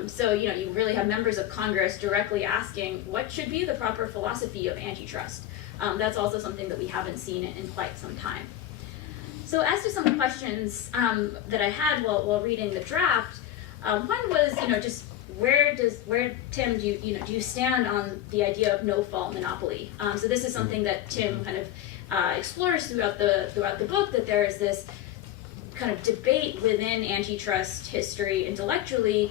So, you really have members of Congress directly asking what should be the proper philosophy of antitrust. That's also something that we haven't seen in quite some time. So as to some questions that I had while reading the draft, one was, just where Tim, do you stand on the idea of no-fault monopoly? So this is something that Tim kind of explores throughout the book, that there is this kind of debate within antitrust history intellectually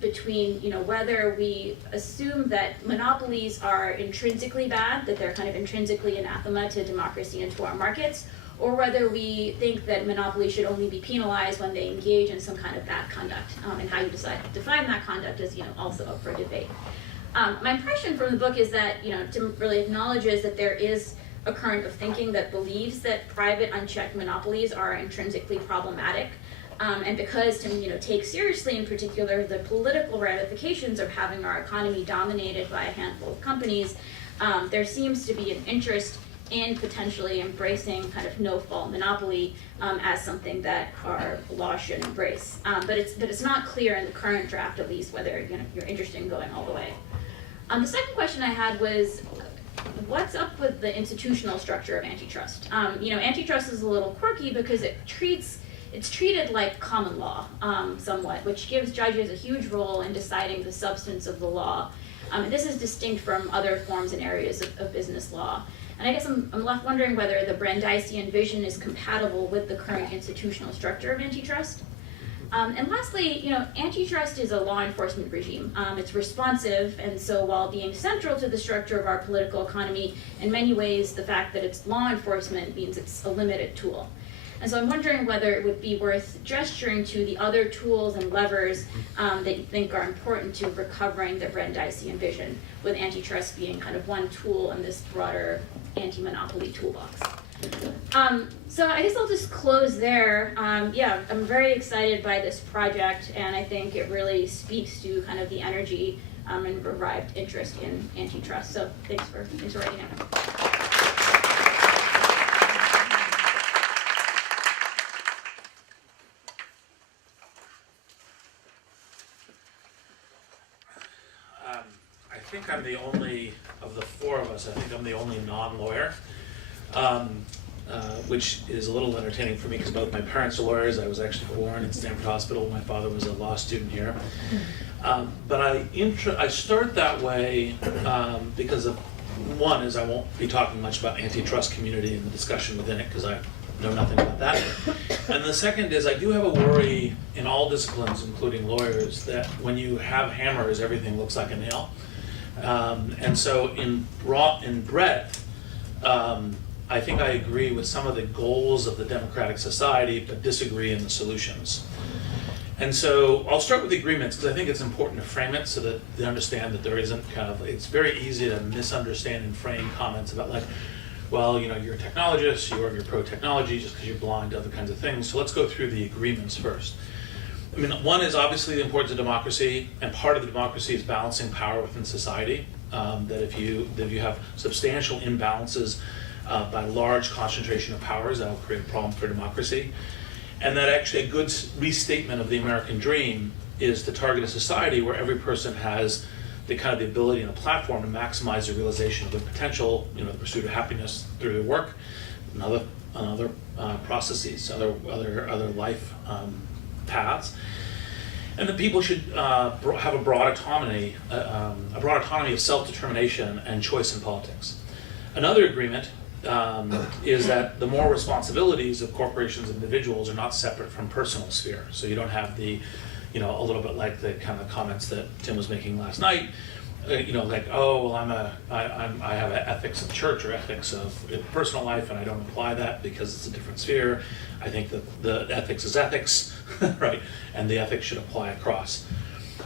between whether we assume that monopolies are intrinsically bad, that they're kind of intrinsically anathema to democracy and to our markets, or whether we think that monopoly should only be penalized when they engage in some kind of bad conduct, and how you decide to define that conduct is also up for debate. My impression from the book is that Tim really acknowledges that there is a current of thinking that believes that private unchecked monopolies are intrinsically problematic, And because to take seriously, in particular, the political ramifications of having our economy dominated by a handful of companies, there seems to be an interest in potentially embracing kind of no-fault monopoly as something that our law should embrace. But it's not clear in the current draft, at least, whether you're interested in going all the way. The second question I had was, what's up with the institutional structure of antitrust? Antitrust is a little quirky because it's treated like common law somewhat, which gives judges a huge role in deciding the substance of the law. And this is distinct from other forms and areas of business law. And I guess I'm left wondering whether the Brandeisian vision is compatible with the current institutional structure of antitrust. And lastly, antitrust is a law enforcement regime. It's responsive, and so while being central to the structure of our political economy, in many ways, the fact that it's law enforcement means it's a limited tool. And so I'm wondering whether it would be worth gesturing to the other tools and levers that you think are important to recovering the Brandeisian vision, with antitrust being kind of one tool in this broader anti-monopoly toolbox. So I guess I'll just close there. I'm very excited by this project, and I think it really speaks to kind of the energy and revived interest in antitrust. So thanks for writing it. I think I'm the only, of the four of us, I think I'm the only non-lawyer, which is a little entertaining for me because both my parents are lawyers. I was actually born in Stanford Hospital. My father was a law student here. But I start that way because of, one is I won't be talking much about antitrust community and the discussion within it because I know nothing about that. And the second is I do have a worry in all disciplines, including lawyers, that when you have hammers, everything looks like a nail. And so in breadth, I think I agree with some of the goals of the democratic society, but disagree in the solutions. And so I'll start with the agreements because I think it's important to frame it so that they understand that there isn't it's very easy to misunderstand and frame comments about well, you're a technologist, you're pro-technology just because you're blind to other kinds of things. So let's go through the agreements first. I mean, one is obviously the importance of democracy, and part of the democracy is balancing power within society. That if you have substantial imbalances by large concentration of powers, that will create a problem for democracy. And that actually a good restatement of the American dream is to target a society where every person has the ability and a platform to maximize the realization of their potential, the pursuit of happiness through their work and other processes, other life paths, and that people should have a broad autonomy of self-determination and choice in politics. Another agreement is that the moral responsibilities of corporations and individuals are not separate from personal sphere. So you don't have the, a little bit like the kind of comments that Tim was making last night, oh, well, I have ethics of church or ethics of personal life, and I don't apply that because it's a different sphere. I think that the ethics is ethics, right? And the ethics should apply across.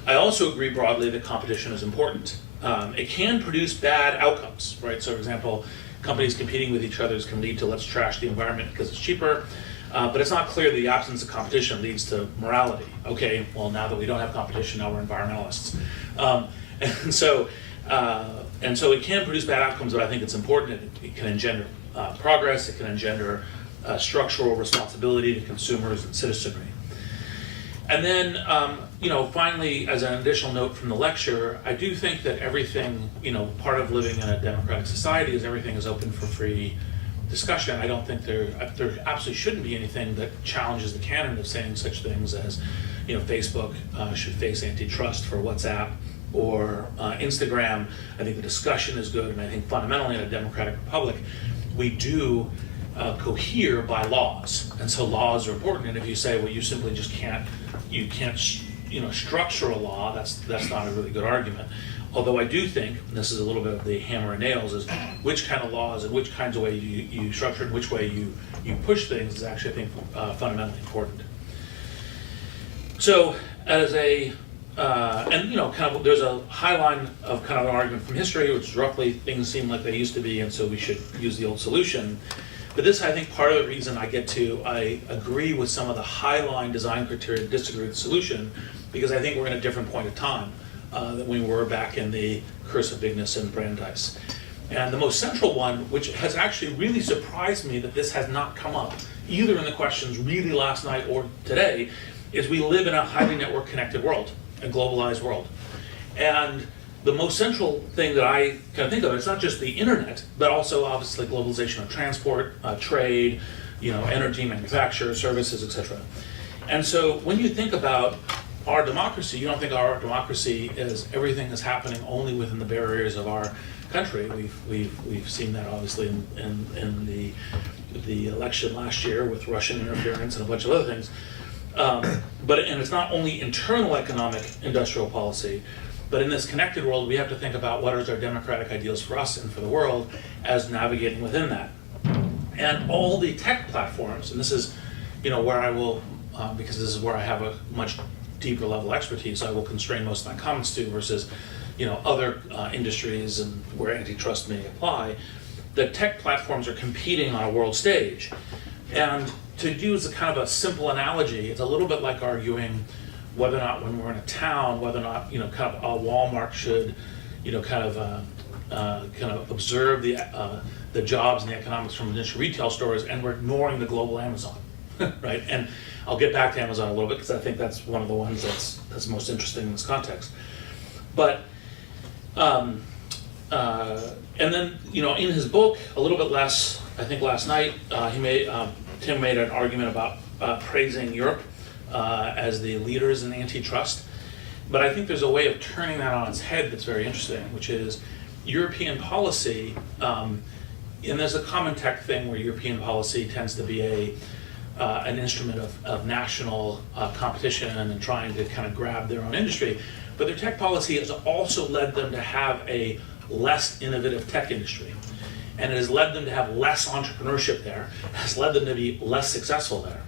I also agree broadly that competition is important. It can produce bad outcomes, right? So, for example, companies competing with each other can lead to let's trash the environment because it's cheaper. But it's not clear the absence of competition leads to morality. Okay, well, now that we don't have competition, now we're environmentalists. And so it can produce bad outcomes, but I think it's important. It can engender progress. It can engender structural responsibility to consumers and citizenry. And then, finally, as an additional note from the lecture, I do think that everything, part of living in a democratic society is everything is open for free discussion. I don't think there absolutely shouldn't be anything that challenges the canon of saying such things as, Facebook should face antitrust for WhatsApp or Instagram. I think the discussion is good, and I think fundamentally in a democratic republic, we do cohere by laws, and so laws are important. And if you say, well, you simply just can't structure a law, that's not a really good argument. Although I do think, and this is a little bit of the hammer and nails, is which kind of laws and which kinds of way you structure and which way you push things is actually, I think, fundamentally important. So as a, there's a high line of kind of an argument from history, which is roughly things seem like they used to be, and so we should use the old solution. But this, I think, part of the reason I agree with some of the high-line design criteria, disagree with the solution, because I think we're in a different point of time than we were back in the Curse of Bigness and Brandeis. And the most central one, which has actually really surprised me that this has not come up, either in the questions really last night or today, is we live in a highly network connected world, a globalized world. And the most central thing that I kind of think of, it's not just the internet, but also obviously globalization of transport, trade, energy, manufacture, services, etc. And so when you think about our democracy, you don't think our democracy is everything is happening only within the barriers of our country. We've seen that obviously in the election last year with Russian interference and a bunch of other things. And it's not only internal economic industrial policy, but in this connected world, we have to think about what are our democratic ideals for us and for the world as navigating within that. And all the tech platforms, and this is, where I will, because this is where I have a much deeper level expertise, I will constrain most of my comments to versus, other industries and where antitrust may apply. The tech platforms are competing on a world stage. And to use a kind of a simple analogy, it's a little bit like arguing whether or not when we're in a town, whether or not, kind of a Walmart should, kind of observe the jobs and the economics from initial retail stores, and we're ignoring the global Amazon, right? And I'll get back to Amazon a little bit because I think that's one of the ones that's most interesting in this context. But, and then, in his book, a little bit less, I think last night, Tim made an argument about praising Europe as the leaders in antitrust. But I think there's a way of turning that on its head that's very interesting, which is European policy, and there's a common tech thing where European policy tends to be an instrument of national competition and trying to kind of grab their own industry. But their tech policy has also led them to have a less innovative tech industry. And it has led them to have less entrepreneurship there, has led them to be less successful there.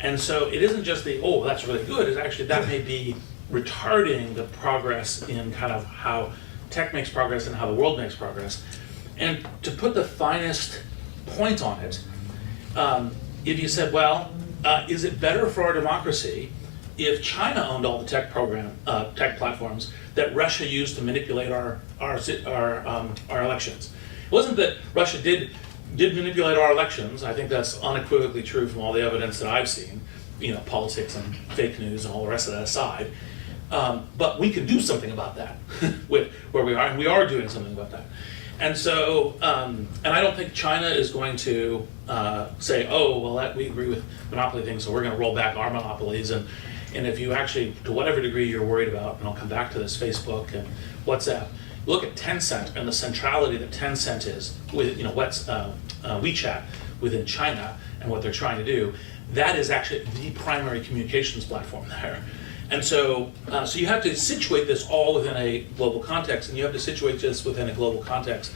And so it isn't just that's really good, it's actually that may be retarding the progress in kind of how tech makes progress and how the world makes progress. And to put the finest point on it, if you said, is it better for our democracy if China owned all the tech platforms that Russia used to manipulate our elections? It wasn't that Russia did manipulate our elections. I think that's unequivocally true from all the evidence that I've seen, politics and fake news and all the rest of that aside. But we can do something about that with where we are, and we are doing something about that. And so, and I don't think China is going to say, we agree with monopoly things, so we're going to roll back our monopolies. And if you actually, to whatever degree you're worried about, and I'll come back to this, Facebook and WhatsApp, look at Tencent and the centrality that Tencent is with, WeChat within China and what they're trying to do. That is actually the primary communications platform there. And so you have to situate this all within a global context, and you have to situate this within a global context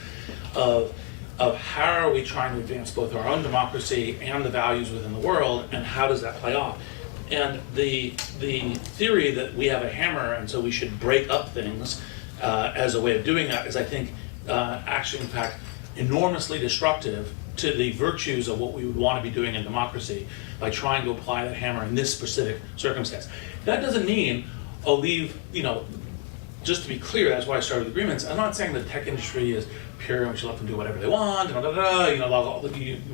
of how are we trying to advance both our own democracy and the values within the world, and how does that play off? And the theory that we have a hammer and so we should break up things as a way of doing that is, I think, actually, in fact, enormously destructive to the virtues of what we would want to be doing in democracy by trying to apply that hammer in this specific circumstance. That doesn't mean, just to be clear, that's why I started with agreements. I'm not saying the tech industry is pure and we should let them do whatever they want,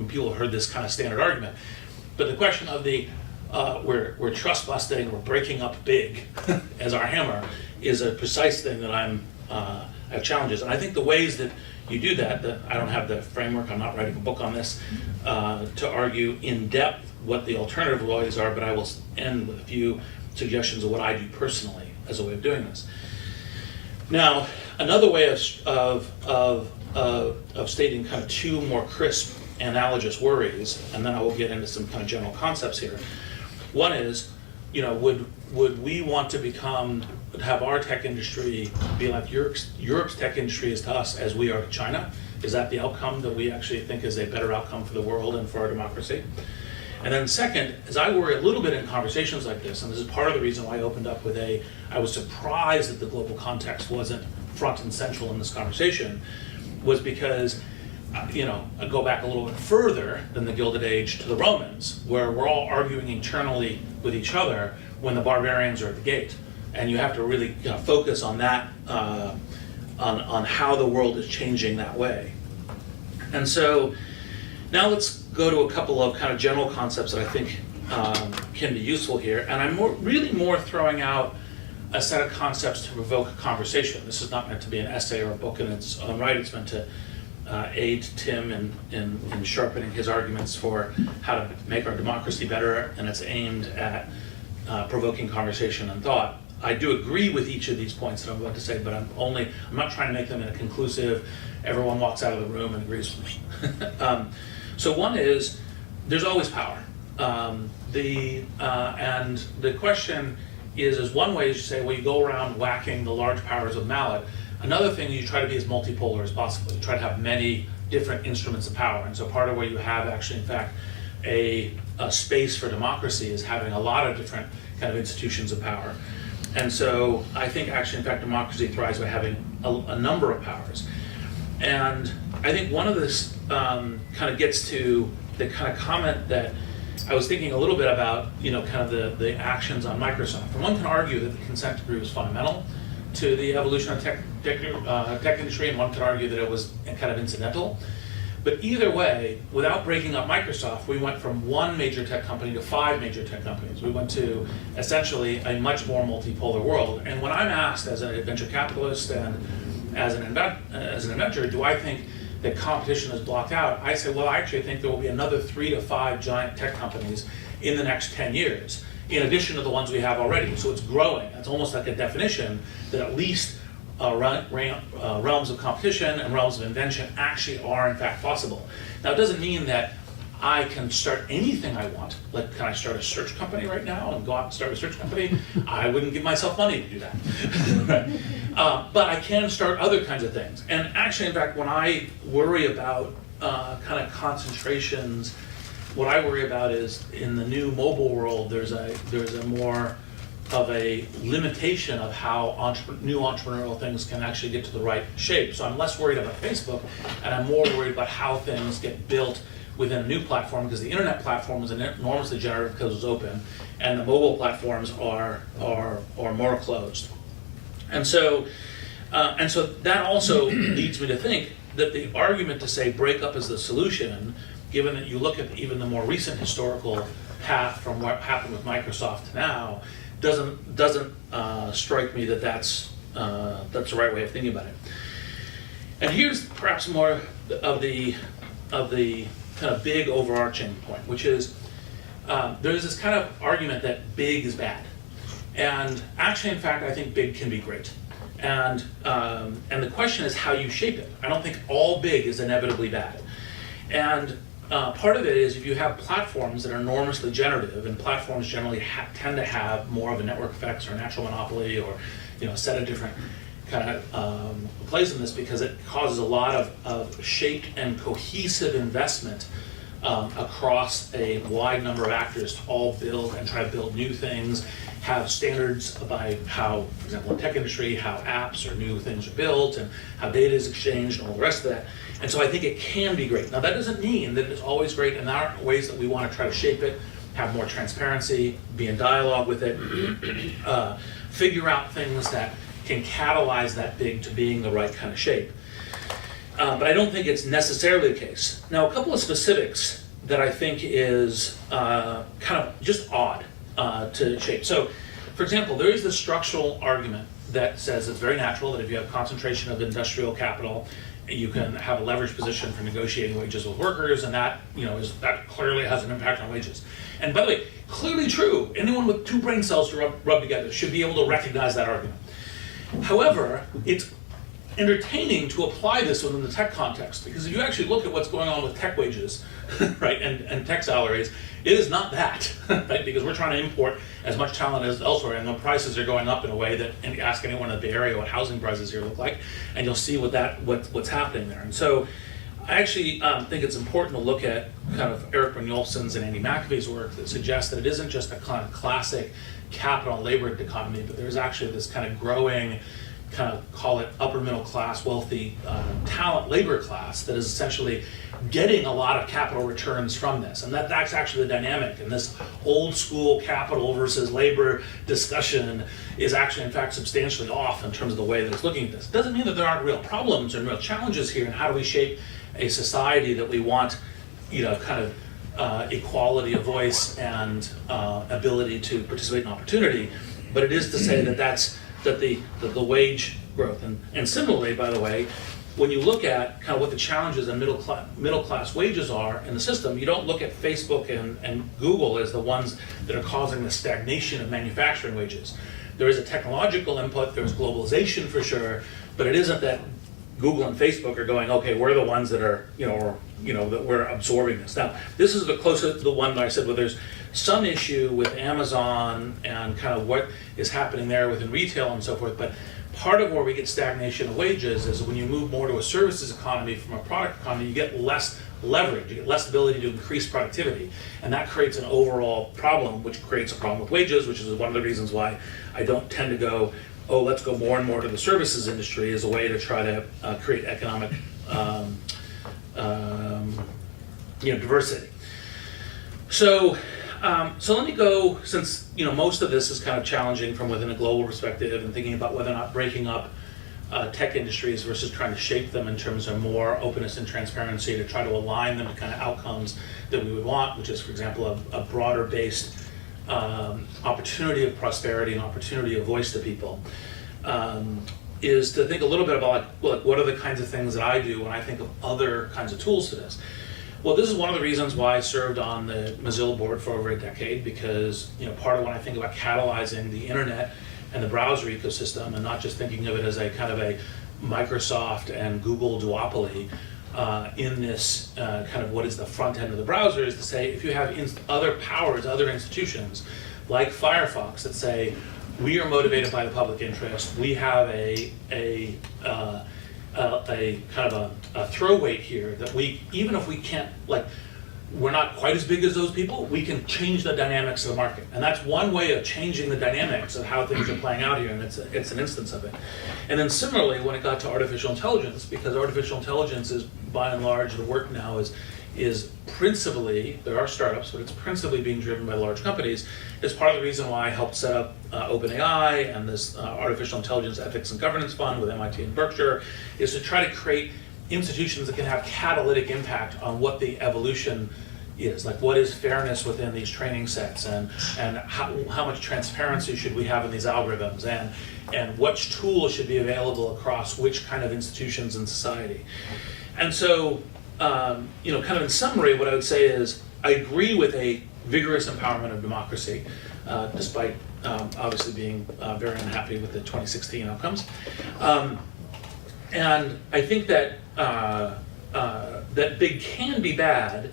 people have heard this kind of standard argument. But the question of we're trust busting, we're breaking up big as our hammer is a precise thing that I have challenges. And I think the ways that you do that I don't have the framework, I'm not writing a book on this, to argue in depth what the alternative ways are, but I will end with a few suggestions of what I do personally as a way of doing this. Now, another way of stating kind of two more crisp analogous worries, and then I will get into some kind of general concepts here. One is, would we want to have our tech industry be like Europe's tech industry is to us as we are to China? Is that the outcome that we actually think is a better outcome for the world and for our democracy? And then second, as I worry a little bit in conversations like this, and this is part of the reason why I opened up with I was surprised that the global context wasn't front and central in this conversation, was because go back a little bit further than the Gilded Age to the Romans, where we're all arguing eternally with each other when the barbarians are at the gate. And you have to really focus on that, on how the world is changing that way. And so now let's go to a couple of kind of general concepts that I think can be useful here. And I'm really more throwing out a set of concepts to provoke a conversation. This is not meant to be an essay or a book in its own right. It's meant to aid Tim in sharpening his arguments for how to make our democracy better, and it's aimed at provoking conversation and thought. I do agree with each of these points that I'm about to say, but I'm not trying to make them in a conclusive, everyone walks out of the room and agrees with me. So one is, there's always power. And the question is one way is you say, well, you go around whacking the large powers with mallet. Another thing, you try to be as multipolar as possible. You try to have many different instruments of power. And so part of where you have actually, in fact, a space for democracy is having a lot of different kind of institutions of power. And so I think actually, in fact, democracy thrives by having a number of powers. And I think one of this kind of gets to the kind of comment that I was thinking a little bit about, kind of the actions on Microsoft. And one can argue that the consent decree was fundamental to the evolution of tech industry, and one could argue that it was kind of incidental. But either way, without breaking up Microsoft, we went from one major tech company to 5 major tech companies. We went to essentially a much more multipolar world. And when I'm asked as a venture capitalist and as an inventor, do I think that competition is blocked out? I say, well, I actually think there will be another 3 to 5 giant tech companies in the next 10 years, in addition to the ones we have already. So it's growing. It's almost like a definition that at least realms of competition and realms of invention actually are in fact possible. Now, it doesn't mean that I can start anything I want. Like, can I start a search company right now and go out and start a search company? I wouldn't give myself money to do that. But I can start other kinds of things. And actually, in fact, when I worry about kind of concentrations, what I worry about is in the new mobile world, there's a more of a limitation of how new entrepreneurial things can actually get to the right shape. So I'm less worried about Facebook, and I'm more worried about how things get built within a new platform, because the internet platform is enormously generative because it's open, and the mobile platforms are more closed. And so that also leads me to think that the argument to say breakup is the solution, given that you look at even the more recent historical path from what happened with Microsoft to now, doesn't strike me that that's the right way of thinking about it. And here's perhaps more of the kind of big overarching point, which is there's this kind of argument that big is bad, and actually, in fact, I think big can be great. And the question is how you shape it. I don't think all big is inevitably bad. And part of it is if you have platforms that are enormously generative, and platforms generally tend to have more of a network effects or natural monopoly or a set of different kind of plays in this, because it causes a lot of shaped and cohesive investment across a wide number of actors to all build and try to build new things, have standards by how, for example, in tech industry, how apps or new things are built and how data is exchanged and all the rest of that. And so I think it can be great. Now, that doesn't mean that it's always great, and there are ways that we want to try to shape it, have more transparency, be in dialogue with it, figure out things that can catalyze that big to being the right kind of shape. But I don't think it's necessarily the case. Now, a couple of specifics that I think is kind of just odd to shape. So, for example, there is this structural argument that says it's very natural that if you have concentration of industrial capital, you can have a leveraged position for negotiating wages with workers, and that that clearly has an impact on wages. And by the way, clearly true. Anyone with 2 brain cells to rub together should be able to recognize that argument. However, it's entertaining to apply this within the tech context, because if you actually look at what's going on with tech wages, right, and tech salaries, it is not that, right? Because we're trying to import as much talent as elsewhere, and the prices are going up in a way that, and ask anyone in the Bay Area what housing prices here look like, and you'll see what's happening there. And so I actually think it's important to look at kind of Eric Brynjolfsson's and Andy McAfee's work that suggests that it isn't just a kind of classic capital and labor economy, but there's actually this kind of growing kind of call it upper middle class, wealthy talent labor class that is essentially getting a lot of capital returns from this. And that's actually the dynamic. And this old school capital versus labor discussion is actually in fact substantially off in terms of the way that it's looking at this. It doesn't mean that there aren't real problems and real challenges here, and how do we shape a society that we want, kind of equality of voice and ability to participate in opportunity. But it is to say that the wage growth, and similarly, by the way, when you look at kind of what the challenges in middle class wages are in the system, you don't look at Facebook and Google as the ones that are causing the stagnation of manufacturing wages. There is a technological input, there's globalization for sure, but it isn't that Google and Facebook are going, okay, we're the ones that are, that we're absorbing this. Now, this is the closest to the one that I said, well, there's some issue with Amazon and kind of what is happening there within retail and so forth, but part of where we get stagnation of wages is when you move more to a services economy from a product economy, you get less leverage, you get less ability to increase productivity. And that creates an overall problem, which creates a problem with wages, which is one of the reasons why I don't tend to go, oh, let's go more and more to the services industry as a way to try to create economic diversity. So let me go, since most of this is kind of challenging from within a global perspective and thinking about whether or not breaking up tech industries versus trying to shape them in terms of more openness and transparency to try to align them to kind of outcomes that we would want, which is, for example, a broader based opportunity of prosperity and opportunity of voice to people, is to think a little bit about what are the kinds of things that I do when I think of other kinds of tools for this. Well, this is one of the reasons why I served on the Mozilla board for over a decade, because part of when I think about catalyzing the internet and the browser ecosystem, and not just thinking of it as a kind of a Microsoft and Google duopoly in this kind of what is the front end of the browser, is to say if you have other powers, other institutions like Firefox that say we are motivated by the public interest, we have a kind of a throw weight here that we, even if we can't, we're not quite as big as those people, we can change the dynamics of the market. And that's one way of changing the dynamics of how things are playing out here, and it's an instance of it. And then similarly, when it got to artificial intelligence, because artificial intelligence is, by and large, the work now is principally, there are startups, but it's principally being driven by large companies, is part of the reason why I helped set up OpenAI and this Artificial Intelligence Ethics and Governance Fund with MIT and Berkshire, is to try to create institutions that can have catalytic impact on what the evolution is, like what is fairness within these training sets, and how much transparency should we have in these algorithms, and which tools should be available across which kind of institutions in society. And so, kind of in summary, what I would say is I agree with a vigorous empowerment of democracy, despite obviously being very unhappy with the 2016 outcomes. And I think that that big can be bad,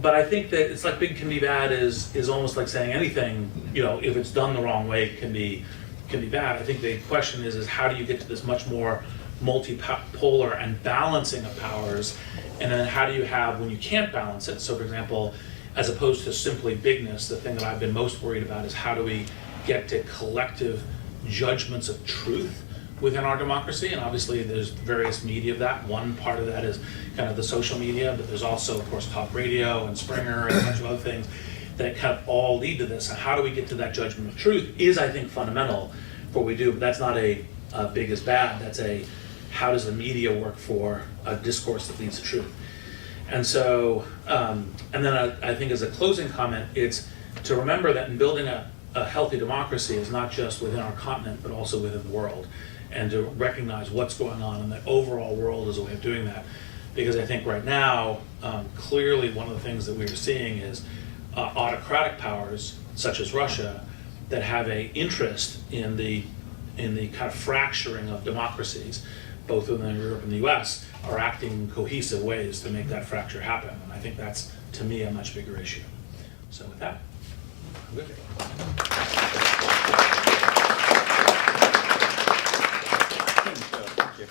but I think that it's like big can be bad is almost like saying anything, if it's done the wrong way can be bad. I think the question is how do you get to this much more multipolar and balancing of powers, and then how do you have when you can't balance it? So for example, as opposed to simply bigness, the thing that I've been most worried about is how do we get to collective judgments of truth within our democracy. And obviously there's various media of that. One part of that is kind of the social media, but there's also, of course, talk radio and Springer and a bunch of other things that kind of all lead to this. And how do we get to that judgment of truth is, I think, fundamental for what we do. But that's not a big is bad. That's a how does the media work for a discourse that leads to truth. And so, and then I think as a closing comment, it's to remember that in building a healthy democracy is not just within our continent, but also within the world, and to recognize what's going on in the overall world as a way of doing that. Because I think right now, clearly one of the things that we are seeing is autocratic powers, such as Russia, that have an interest in the kind of fracturing of democracies, both within Europe and the US, are acting in cohesive ways to make that fracture happen. And I think that's, to me, a much bigger issue. So with that, I'm good. Thank you.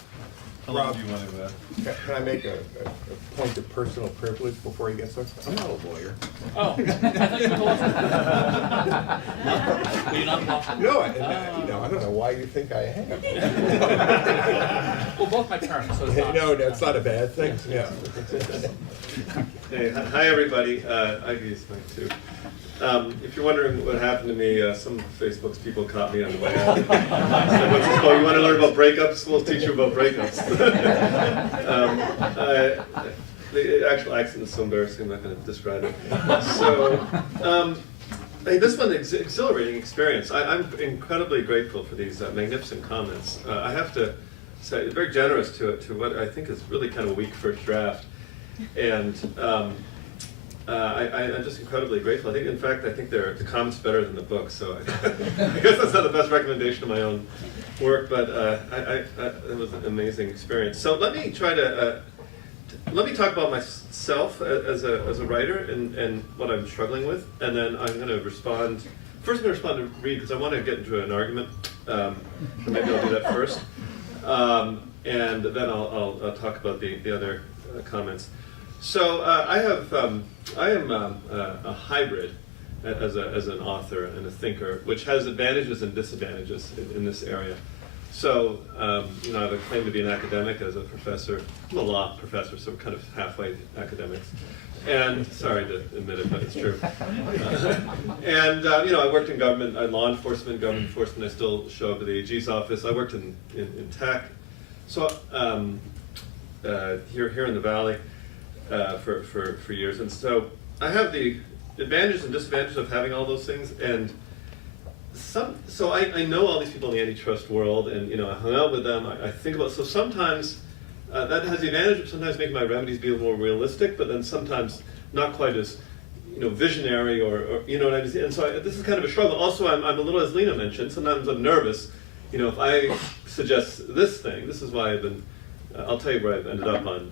Rob, do you want to? can I make a point of personal privilege before he gets started? I'm not a lawyer. Oh, I thought you were the law firm. Were you not the law firm? No, I don't know why you think I am. Well, both my parents, so it's not. No, that's not a bad thing. Yeah. Hey, hi everybody. I use mine too. If you're wondering what happened to me, some of Facebook's people caught me on the way out. So what's this called? You want to learn about breakups? We'll teach you about breakups. The actual accident is so embarrassing, I'm not going to describe it. So, hey, this one is an exhilarating experience. I'm incredibly grateful for these magnificent comments. I have to say, very generous to what I think is really kind of a weak first draft. And I'm just incredibly grateful. I think, in fact, the comments better than the book. So I guess that's not the best recommendation of my own work, but it was an amazing experience. So let me try to let me talk about myself as a writer and what I'm struggling with, and then I'm going to respond. First, I'm going to respond to Reid because I want to get into an argument. Maybe I'll do that first, and then I'll talk about the other comments. So I am a hybrid as an author and a thinker, which has advantages and disadvantages in this area. So I have a claim to be an academic as a professor. I'm a law professor, so we're kind of halfway academics. And sorry to admit it, but it's true. I worked in government, law enforcement, government enforcement. I still show up at the AG's office. I worked in tech. So here in the Valley. For years, and so I have the advantages and disadvantages of having all those things, and so I know all these people in the antitrust world, and I hung out with them. I think about, so sometimes that has the advantage of sometimes making my remedies be a little more realistic, but then sometimes not quite as visionary or you know what I mean. And so this is kind of a struggle. Also, I'm a little, as Lena mentioned, sometimes I'm nervous. If I suggest this thing, this is why I've been. I'll tell you where I've ended up on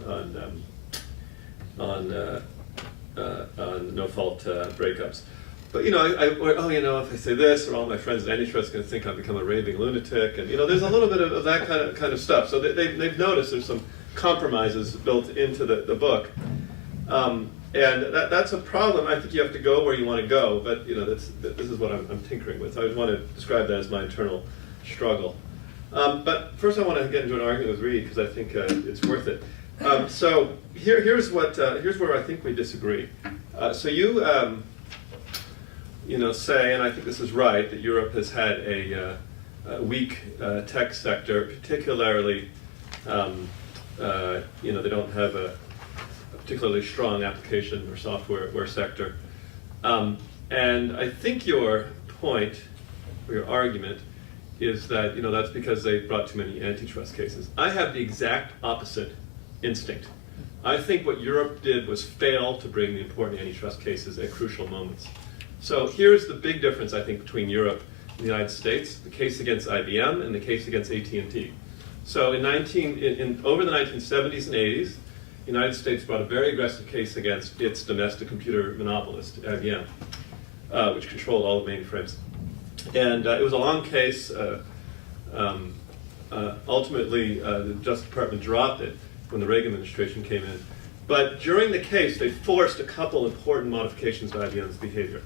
no-fault breakups. But if I say this, or all my friends at antitrust are going to think I've become a raving lunatic, and there's a little bit of that kind of stuff. So they've noticed there's some compromises built into the book, and that's a problem. I think you have to go where you want to go, but this is what I'm tinkering with. I would want to describe that as my internal struggle. But first, I want to get into an argument with Reid because I think it's worth it. So here's where I think we disagree. So you say, and I think this is right, that Europe has had a weak tech sector, particularly they don't have a particularly strong application or software sector. And I think your point or your argument is that that's because they brought too many antitrust cases. I have the exact opposite instinct. I think what Europe did was fail to bring the important antitrust cases at crucial moments. So here's the big difference, I think, between Europe and the United States, the case against IBM and the case against AT&T. So over the 1970s and 80s, the United States brought a very aggressive case against its domestic computer monopolist, IBM, which controlled all the mainframes. And it was a long case. Ultimately, the Justice Department dropped it when the Reagan administration came in. But during the case, they forced a couple important modifications to IBM's behavior.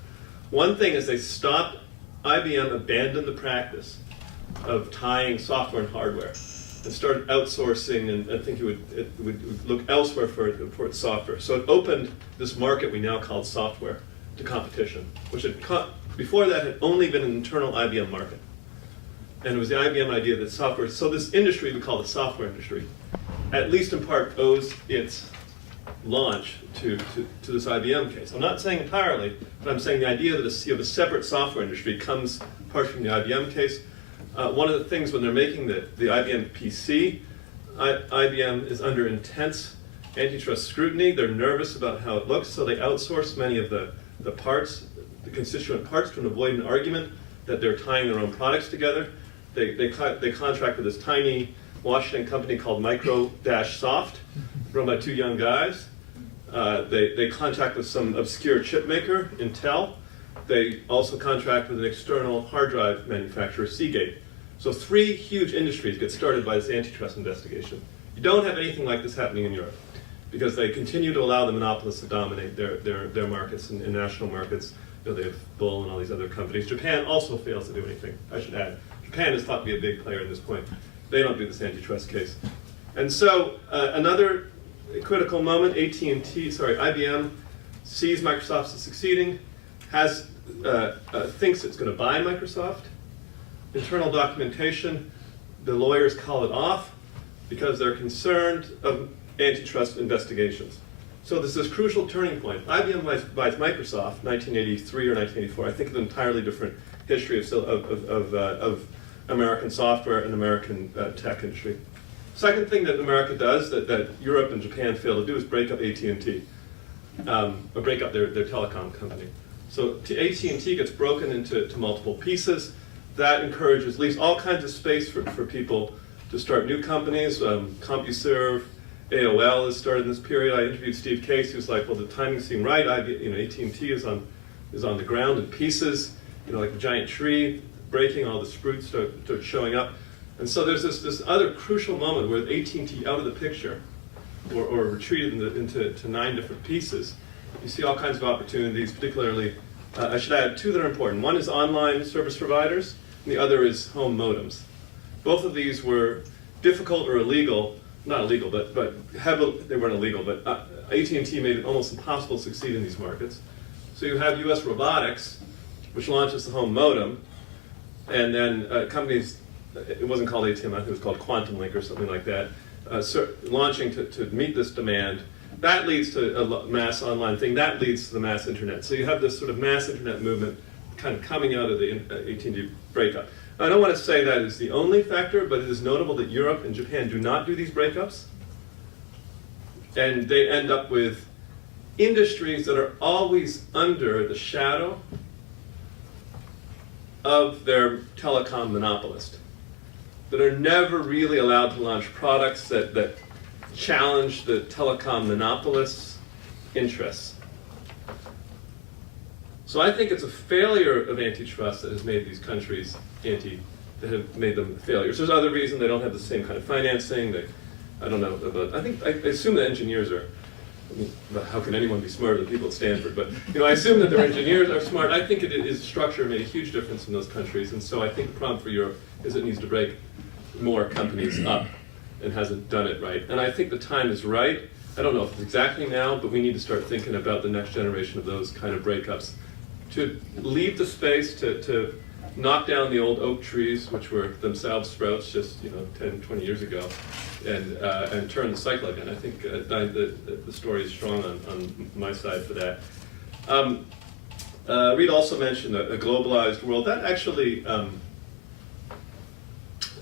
One thing is IBM abandoned the practice of tying software and hardware and started outsourcing, and I think it would look elsewhere for its software. So it opened this market we now call software to competition, which before that had only been an internal IBM market. And it was the IBM idea that software, so this industry we call the software industry, at least in part owes its launch to this IBM case. I'm not saying entirely, but I'm saying the idea that a separate software industry comes partially from the IBM case. One of the things when they're making the IBM PC, IBM is under intense antitrust scrutiny. They're nervous about how it looks, so they outsource many of the parts, the constituent parts, to avoid an argument that they're tying their own products together. They contract with this tiny Washington company called Micro-Soft, run by two young guys. They contract with some obscure chip maker, Intel. They also contract with an external hard drive manufacturer, Seagate. So 3 huge industries get started by this antitrust investigation. You don't have anything like this happening in Europe, because they continue to allow the monopolists to dominate their markets and national markets. You know, they have Bull and all these other companies. Japan also fails to do anything, I should add. Japan is thought to be a big player at this point. They don't do this antitrust case. And so another critical moment, IBM sees Microsoft as succeeding, thinks it's going to buy Microsoft. Internal documentation, the lawyers call it off because they're concerned of antitrust investigations. So there's this crucial turning point. IBM buys Microsoft, 1983 or 1984. I think it's an entirely different history of American software and American tech industry. Second thing that America does that Europe and Japan fail to do is break up AT&T, or break up their telecom company. So AT&T gets broken into multiple pieces. That leaves all kinds of space for people to start new companies. CompuServe, AOL has started in this period. I interviewed Steve Case, who's like, well, the timing seemed right. AT&T is on the ground in pieces, like a giant tree, breaking, all the sprouts start showing up. And so there's this other crucial moment where AT&T out of the picture, or retreated into 9 different pieces. You see all kinds of opportunities, particularly, I should add 2 that are important. One is online service providers, and the other is home modems. Both of these were difficult or illegal, not illegal, but heavily, they weren't illegal, but AT&T made it almost impossible to succeed in these markets. So you have US Robotics, which launches the home modem, and then companies, it wasn't called ATM, I think it was called Quantum Link or something like that, launching to meet this demand. That leads to a mass online thing. That leads to the mass internet. So you have this sort of mass internet movement kind of coming out of the AT&T breakup. I don't want to say that is the only factor, but it is notable that Europe and Japan do not do these breakups. And they end up with industries that are always under the shadow of their telecom monopolist, that are never really allowed to launch products that challenge the telecom monopolist's interests. So I think it's a failure of antitrust that has made these countries that have made them failures. There's other reasons. They don't have the same kind of financing. I don't know, but I assume that engineers are, how can anyone be smarter than people at Stanford? But I assume that their engineers are smart. I think structure made a huge difference in those countries, and so I think the problem for Europe is it needs to break more companies up and hasn't done it right. And I think the time is right. I don't know if it's exactly now, but we need to start thinking about the next generation of those kind of breakups, to leave the space to knock down the old oak trees, which were themselves sprouts just 10, 20 years ago, and turn the cycle again. I think the story is strong on my side for that. Reid also mentioned a globalized world. That actually,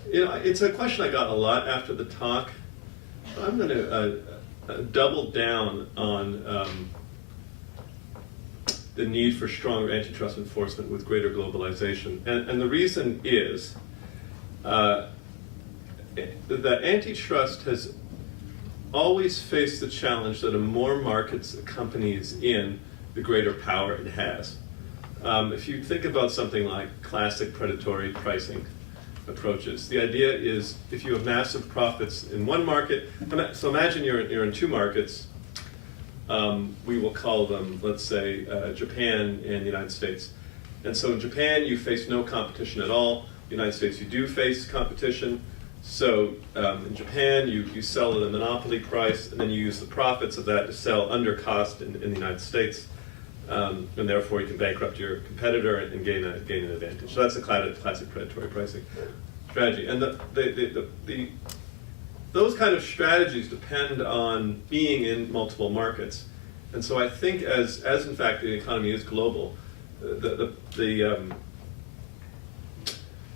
it's a question I got a lot after the talk. I'm going to double down on the need for stronger antitrust enforcement with greater globalization. And the reason is that antitrust has always faced the challenge that the more markets a company is in, the greater power it has. If you think about something like classic predatory pricing approaches, the idea is if you have massive profits in one market, so imagine you're in 2 markets, we will call them, let's say, Japan and the United States. And so in Japan, you face no competition at all. In the United States, you do face competition. So in Japan, you sell at a monopoly price, and then you use the profits of that to sell under cost in the United States. And therefore, you can bankrupt your competitor and gain an advantage. So that's a classic predatory pricing strategy. And those kind of strategies depend on being in multiple markets. And so I think as in fact the economy is global, the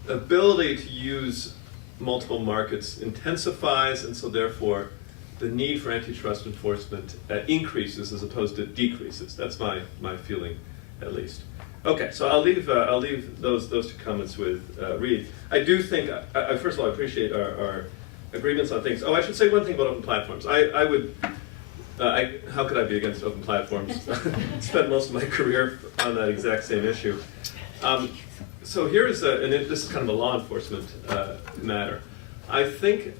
ability to use multiple markets intensifies, and so therefore the need for antitrust enforcement increases as opposed to decreases. That's my feeling, at least. Okay, so I'll leave those 2 comments with Reid. I do think, first of all, I appreciate our agreements on things. Oh, I should say one thing about open platforms. How could I be against open platforms? Spent most of my career on that exact same issue. So here's this is kind of a law enforcement matter. I think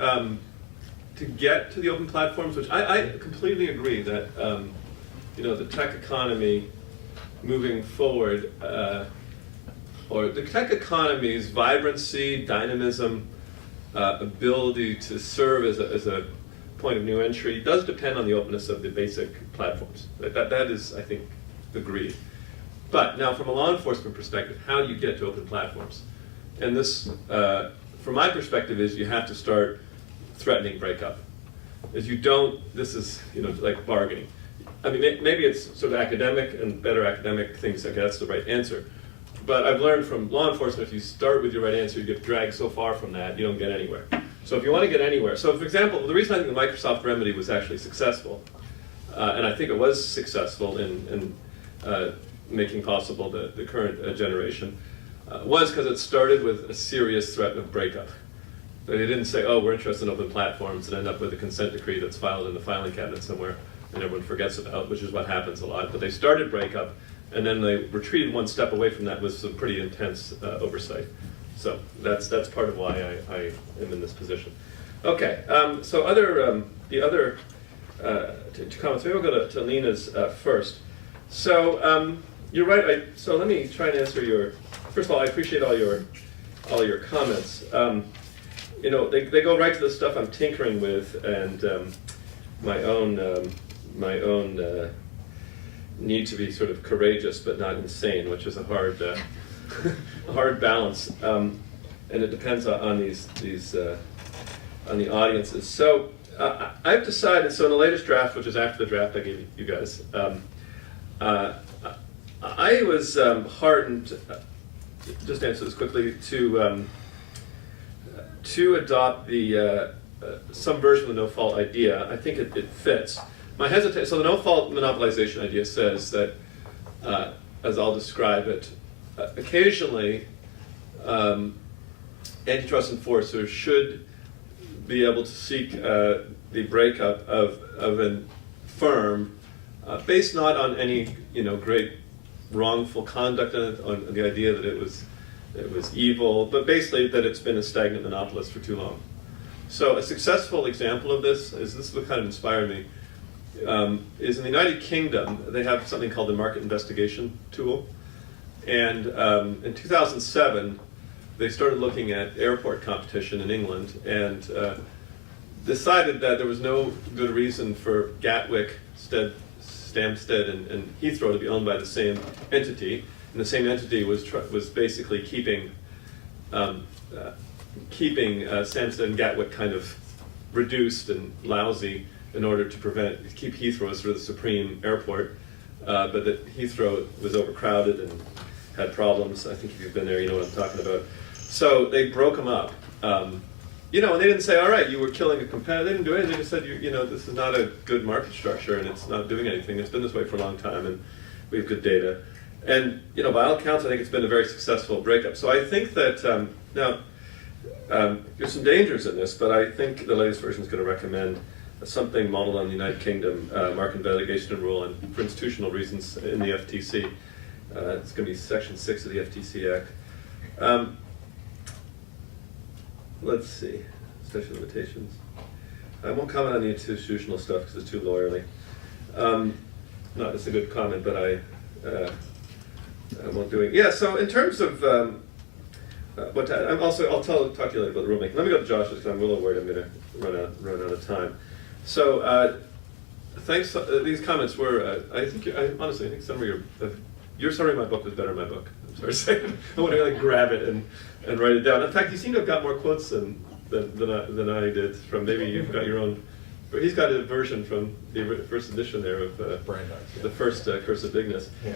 to get to the open platforms, which I completely agree that the tech economy moving forward, or the tech economy's vibrancy, dynamism, ability to serve as a point of new entry does depend on the openness of the basic platforms. That is, I think, agreed. But now, from a law enforcement perspective, how do you get to open platforms? And this, from my perspective, is you have to start threatening breakup. As you don't, this is like bargaining. I mean, maybe it's sort of academic and better academic things. Okay, that's the right answer. But I've learned from law enforcement, if you start with your right answer, you get dragged so far from that, you don't get anywhere. So if you want to get anywhere, so for example, the reason I think the Microsoft remedy was actually successful, and I think it was successful in making possible the current generation, was because it started with a serious threat of breakup. They didn't say, oh, we're interested in open platforms, and end up with a consent decree that's filed in the filing cabinet somewhere and everyone forgets about, which is what happens a lot. But they started breakup, and then they retreated one step away from that with some pretty intense oversight. So that's part of why I am in this position. Okay, so the other two comments. Maybe we'll go to Lina's first. So you're right. So let me try and answer your. First of all, I appreciate all your comments. They go right to the stuff I'm tinkering with, and my own need to be sort of courageous but not insane, which is a hard hard balance, and it depends on these on the audiences. So I've decided. So in the latest draft, which is after the draft I gave you guys, I was heartened. Just to answer this quickly, to adopt the some version of the no-fault idea. I think it fits. My hesitation. So the no-fault monopolization idea says that, as I'll describe it, occasionally antitrust enforcers should be able to seek the breakup of a firm based not on any great wrongful conduct on the idea that it was evil, but basically that it's been a stagnant monopolist for too long. So a successful example of this is what kind of inspired me, is in the United Kingdom, they have something called the market investigation tool. And in 2007, they started looking at airport competition in England and decided that there was no good reason for Gatwick, Stansted, and Heathrow to be owned by the same entity. And the same entity was basically keeping Stansted and Gatwick kind of reduced and lousy in order to keep Heathrow as sort of the supreme airport, but that Heathrow was overcrowded and had problems. I think if you've been there, you know what I'm talking about. So they broke them up. And they didn't say, all right, you were killing a competitor. They didn't do anything. They just said, this is not a good market structure and it's not doing anything. It's been this way for a long time and we have good data. And, by all accounts, I think it's been a very successful breakup. So I think that, now, there's some dangers in this, but I think the latest version is going to recommend something modeled on the United Kingdom market investigation rule and for institutional reasons in the FTC. It's going to be Section 6 of the FTC Act. Let's see, statute of limitations. I won't comment on the institutional stuff because it's too lawyerly. No, it's a good comment, but I won't do it. Yeah, so in terms of I'll talk to you later about the rulemaking. Let me go to Josh's because I'm a little worried I'm going to run out of time. So thanks. These comments were. I honestly think some of your summary of my book was better than my book. I'm sorry to say. I want to grab it and write it down. In fact, you seem to have got more quotes than I did. From maybe you've got your own. He's got a version from the first edition there of Brandeis, the first Curse of Bigness. Yeah.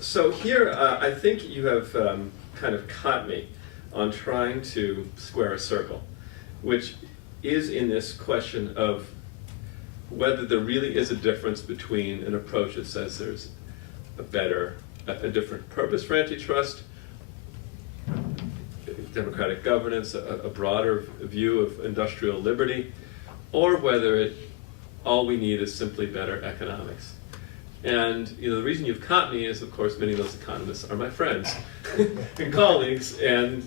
So here, I think you have kind of caught me on trying to square a circle, which is in this question of whether there really is a difference between an approach that says there's a different purpose for antitrust, democratic governance, a broader view of industrial liberty, or whether all we need is simply better economics. And the reason you've caught me is, of course, many of those economists are my friends and colleagues, and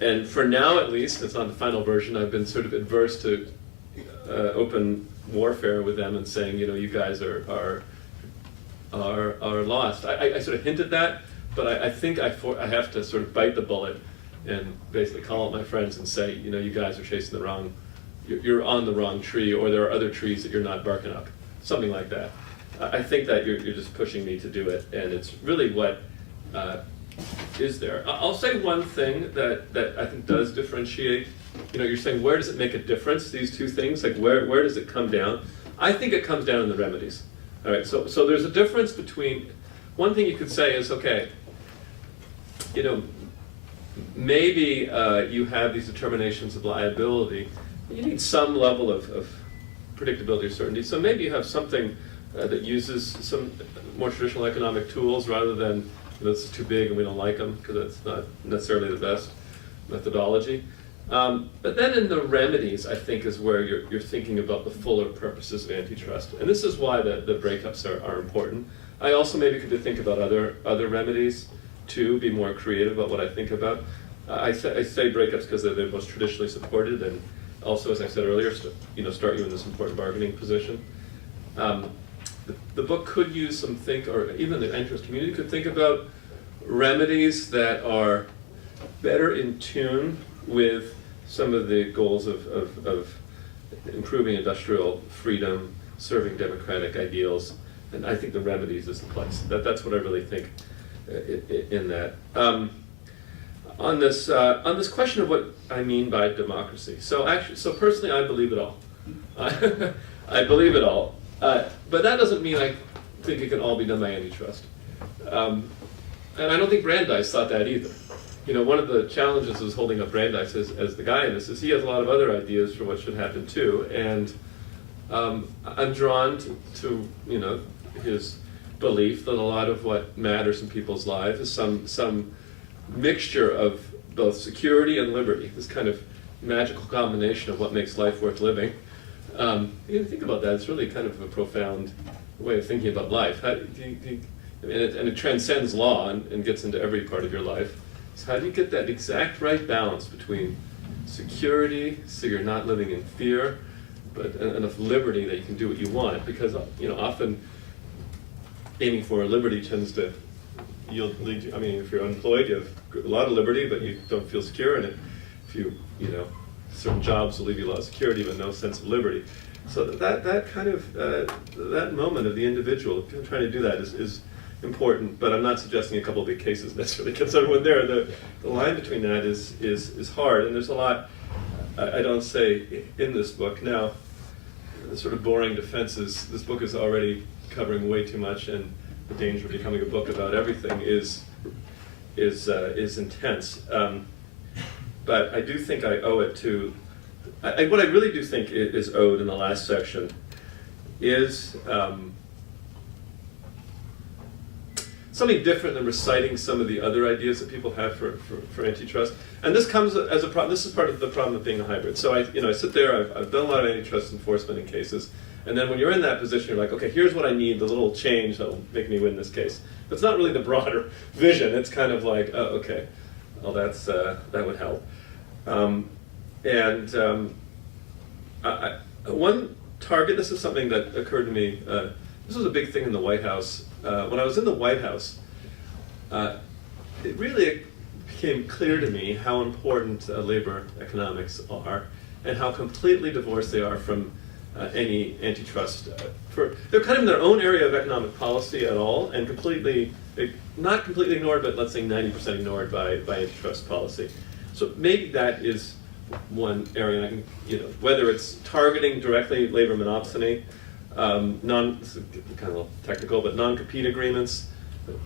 and for now at least, it's not the final version, I've been sort of adverse to open warfare with them and saying, you know, you guys are lost. I sort of hinted that, but I think I have to sort of bite the bullet and basically call out my friends and say, you know, you guys are chasing the wrong, you're on the wrong tree, or there are other trees that you're not barking up, something like that. I think that you're just pushing me to do it, and it's really what is there. I'll say one thing that I think does differentiate. You know, you're saying, where does it make a difference, these two things? Like, where does it come down? I think it comes down in the remedies. All right, so there's a difference between, one thing you could say is, okay, you know, maybe you have these determinations of liability. You need some level of predictability or certainty. So maybe you have something that uses some more traditional economic tools rather than, you know, it's too big and we don't like them because it's not necessarily the best methodology. But then in the remedies, I think, is where you're thinking about the fuller purposes of antitrust. And this is why the breakups are important. I also maybe could think about other remedies too, be more creative about what I think about. I say breakups because they're the most traditionally supported, and also, as I said earlier, start you in this important bargaining position. The book could use some or even the antitrust community could think about remedies that are better in tune with some of the goals of improving industrial freedom, serving democratic ideals, and I think the remedies is the place. That's what I really think in that. On this question of what I mean by democracy. So personally, I believe it all. I believe it all, but that doesn't mean I think it can all be done by antitrust. And I don't think Brandeis thought that either. You know, one of the challenges is holding up Brandeis as the guy in this is he has a lot of other ideas for what should happen too, and I'm drawn to you know, his belief that a lot of what matters in people's lives is some mixture of both security and liberty, this kind of magical combination of what makes life worth living. You think about that, it's really kind of a profound way of thinking about life. And it transcends law and gets into every part of your life. So how do you get that exact right balance between security, so you're not living in fear, but enough liberty that you can do what you want? Because, you know, often aiming for liberty tends to lead you, I mean, if you're unemployed, you have a lot of liberty, but you don't feel secure in it. If you know, certain jobs will leave you a lot of security, but no sense of liberty. So that kind of, that moment of the individual trying to do that is important, but I'm not suggesting a couple of big cases necessarily gets everyone there. The line between that is hard, and there's a lot I don't say in this book. Now, the sort of boring defense is this book is already covering way too much, and the danger of becoming a book about everything is intense. But I do think I owe it to, what I really do think is owed in the last section is something different than reciting some of the other ideas that people have for antitrust. And this comes as a problem. This is part of the problem of being a hybrid. So I sit there. I've done a lot of antitrust enforcement in cases, and then when you're in that position, you're like, okay, here's what I need, the little change that'll make me win this case. It's not really the broader vision. It's kind of like, oh, okay, well, that would help. One target. This is something that occurred to me. This was a big thing in the White House. When I was in the White House, it really became clear to me how important labor economics are and how completely divorced they are from any antitrust. They're kind of in their own area of economic policy at all, and not completely ignored, but let's say 90% ignored by antitrust policy. So maybe that is one area, and I can, whether it's targeting directly labor monopsony, this is kind of technical, but non-compete agreements.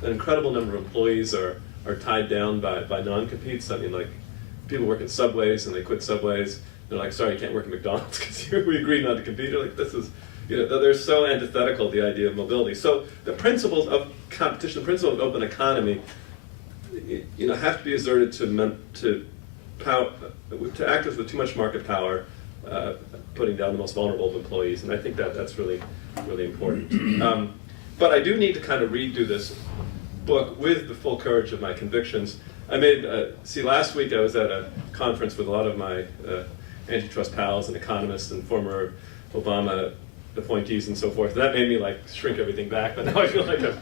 An incredible number of employees are tied down by non-competes. I mean, like, people work at Subways and they quit Subways. They're like, sorry, you can't work at McDonald's because we agreed not to compete. You're like, this is, they're so antithetical to the idea of mobility. So the principles of competition, the principle of open economy, have to be exerted to actors with too much market power, putting down the most vulnerable of employees, and I think that's really, really important. But I do need to kind of redo this book with the full courage of my convictions. I made, see, last week I was at a conference with a lot of my antitrust pals and economists and former Obama appointees and so forth. That made me like shrink everything back, but now I feel like I'm,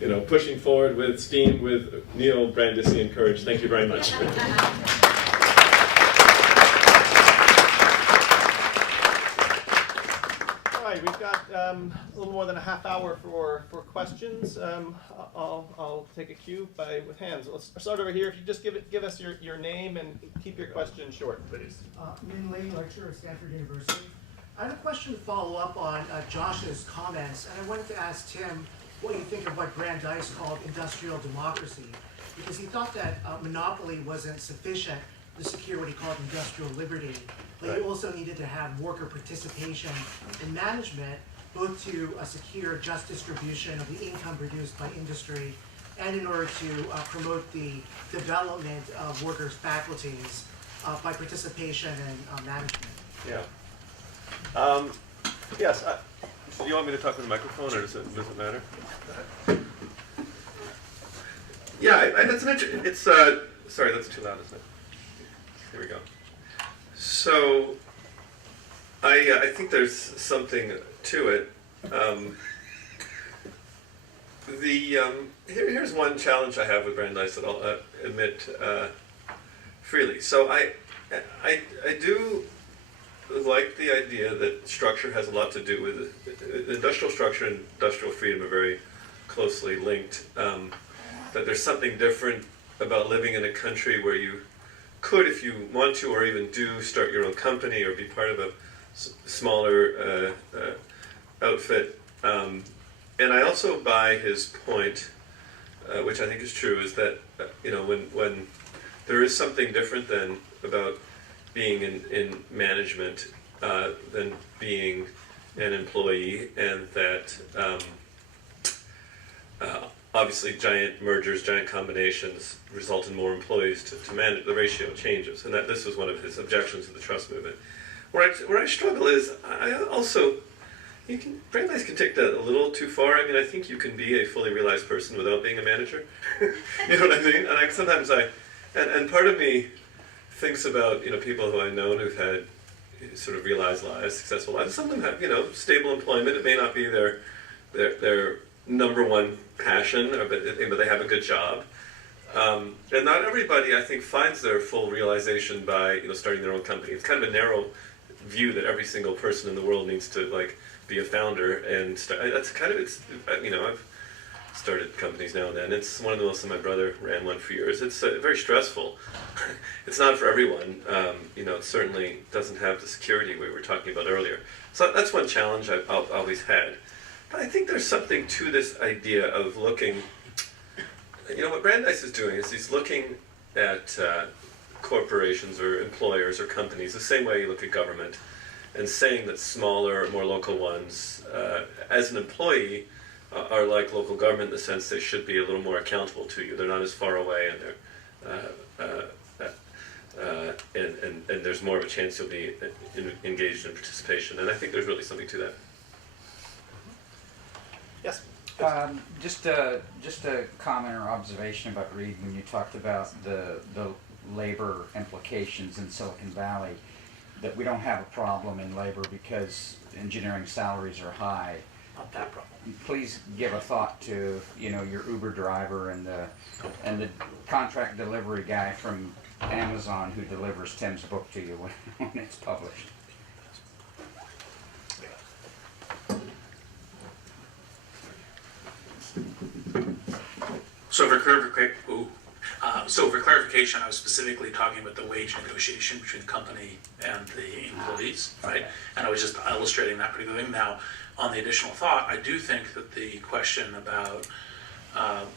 you know, pushing forward with steam, with neo-Brandeisian courage. Thank you very much. All right, we've got a little more than a half hour for questions. I'll take a cue with hands. Let's start over here. If you just give us your name and keep your question short, please. Min Lee, lecturer at Stanford University. I have a question to follow up on Josh's comments, and I wanted to ask Tim what you think of what Brandeis called industrial democracy, because he thought that monopoly wasn't sufficient to secure what he called industrial liberty, but you also needed to have worker participation in management, both to secure just distribution of the income produced by industry, and in order to promote the development of workers' faculties by participation in management. Yeah. Yes. Do you want me to talk to the microphone, or does it matter? Yeah, that's an interesting. It's sorry, that's too loud, isn't it? Here we go. So, I think there's something to it. Here's one challenge I have with Brandeis that I'll admit freely. So I do like the idea that structure has a lot to do with industrial structure and industrial freedom are very closely linked. That there's something different about living in a country where you could, if you want to, or even do, start your own company or be part of a smaller outfit. And I also buy his point, which I think is true, is that you know, when there is something different than about being in management than being an employee, and that obviously giant mergers, giant combinations result in more employees to manage. The ratio changes, and that this was one of his objections to the trust movement. Where I struggle is I also, Brandeis can take that a little too far. I mean, I think you can be a fully realized person without being a manager. You know what I mean? And sometimes and part of me thinks about, you know, people who I know who've had sort of realized lives, successful lives. Some of them have, you know, stable employment. It may not be their number one passion, but they have a good job. And not everybody, I think, finds their full realization by, you know, starting their own company. It's kind of a narrow view that every single person in the world needs to like be a founder and that's kind of, it's, you know, I've started companies now and then. It's one of the most, my brother ran one for years. It's very stressful. It's not for everyone. You know, it certainly doesn't have the security we were talking about earlier. So that's one challenge I've always had. But I think there's something to this idea of looking, you know, what Brandeis is doing is he's looking at corporations or employers or companies the same way you look at government, and saying that smaller, more local ones, as an employee, are like local government in the sense they should be a little more accountable to you. They're not as far away, and there's more of a chance you'll be engaged in participation. And I think there's really something to that. Yes. Just a comment or observation about Reid when you talked about the labor implications in Silicon Valley, that we don't have a problem in labor because engineering salaries are high. Not that problem. Please give a thought to, you know, your Uber driver and the contract delivery guy from Amazon who delivers Tim's book to you when it's published. So for clarification, I was specifically talking about the wage negotiation between the company and the employees, right? And I was just illustrating that particular thing. Now, on the additional thought, I do think that the question about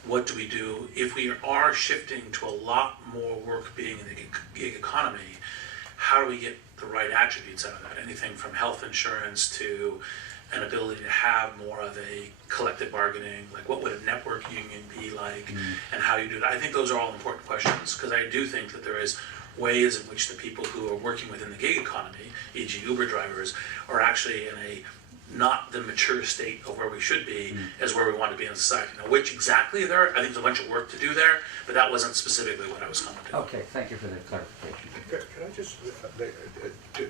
what do we do if we are shifting to a lot more work being in the gig economy, how do we get the right attributes out of that? Anything from health insurance to an ability to have more of a collective bargaining, like what would a network union be like, and how you do that. I think those are all important questions, because I do think that there is ways in which the people who are working within the gig economy, e.g. Uber drivers, are actually in a not the mature state of where we should be as where we want to be in society. Now, which exactly there, I think there's a bunch of work to do there, but that wasn't specifically what I was commenting on. Okay, thank you for the clarification. Can I just,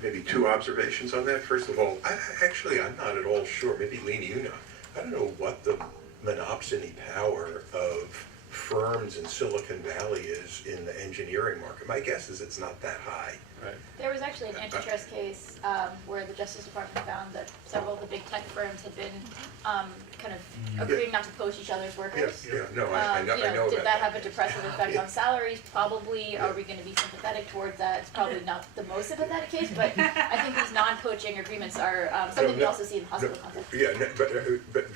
maybe two observations on that? First of all, I'm not at all sure, maybe Lena, you know, I don't know what the monopsony power of firms in Silicon Valley is in the engineering market. My guess is it's not that high. Right. There was actually an antitrust case where the Justice Department found that several of the big tech firms had been kind of agreeing not to poach each other's workers. No, I know Did about that have a depressive effect on salaries? Probably. Yeah. Are we going to be sympathetic towards that? It's probably not the most sympathetic case, but I think these non-poaching agreements are something we also see in hospital context. Yeah, but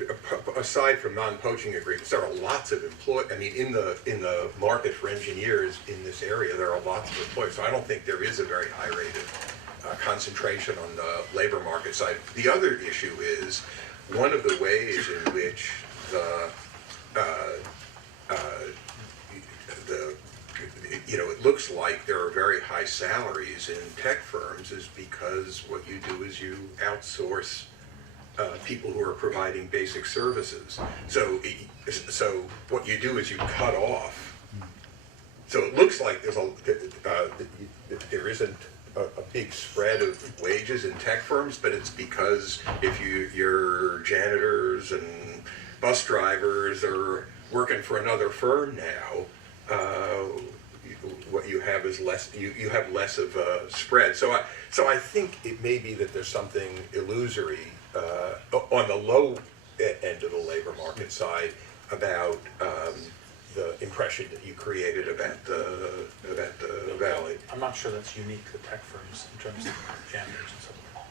aside from non-poaching agreements, there are lots of in the market for engineers in this area, there are lots of employers. So I don't think there is a very high rate of concentration on the labor market side. The other issue is one of the ways in which it looks like there are very high salaries in tech firms is because what you do is you outsource people who are providing basic services. So what you do is you cut off. So it looks like there isn't a big spread of wages in tech firms, but it's because if your janitors and bus drivers are working for another firm now, what you have is less. You have less of a spread. So I think it may be that there's something illusory on the low end of the labor market side about the impression that you created about the valley. I'm not sure that's unique to tech firms in terms of janitors and so forth.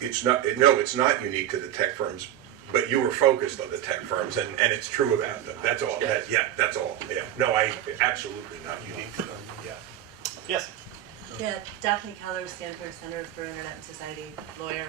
It's not unique to the tech firms, but you were focused on the tech firms, and it's true about them. That's all. That's all. Yeah. No, absolutely not unique to them. Yeah. Yes. Yeah, Daphne Keller, Stanford Center for Internet and Society, lawyer.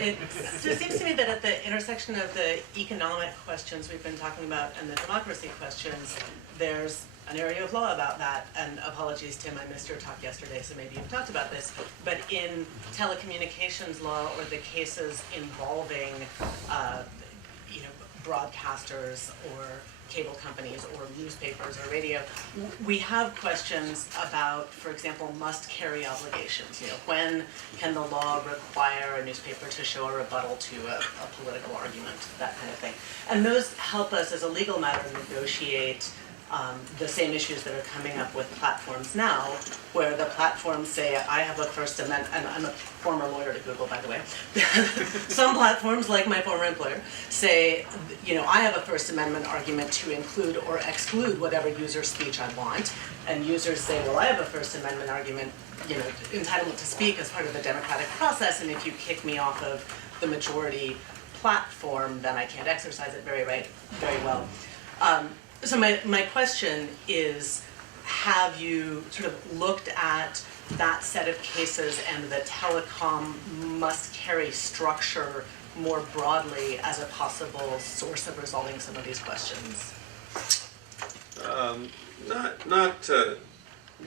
It seems to me that at the intersection of the economic questions we've been talking about and the democracy questions, there's an area of law about that. And apologies, Tim, I missed your talk yesterday, so maybe you've talked about this. But in telecommunications law or the cases involving, broadcasters or cable companies or newspapers or radio, we have questions about, for example, must-carry obligations. When can the law require a newspaper to show a rebuttal to a political argument, that kind of thing. And those help us as a legal matter negotiate the same issues that are coming up with platforms now, where the platforms say, I have a First Amendment, and I'm a former lawyer to Google, by the way. Some platforms, like my former employer, say, I have a First Amendment argument to include or exclude whatever user speech I want. And users say, well, I have a First Amendment argument, entitlement to speak as part of the democratic process, and if you kick me off of the majority platform, then I can't exercise it very well. So my question is, have you sort of looked at that set of cases and the telecom must-carry structure more broadly as a possible source of resolving some of these questions?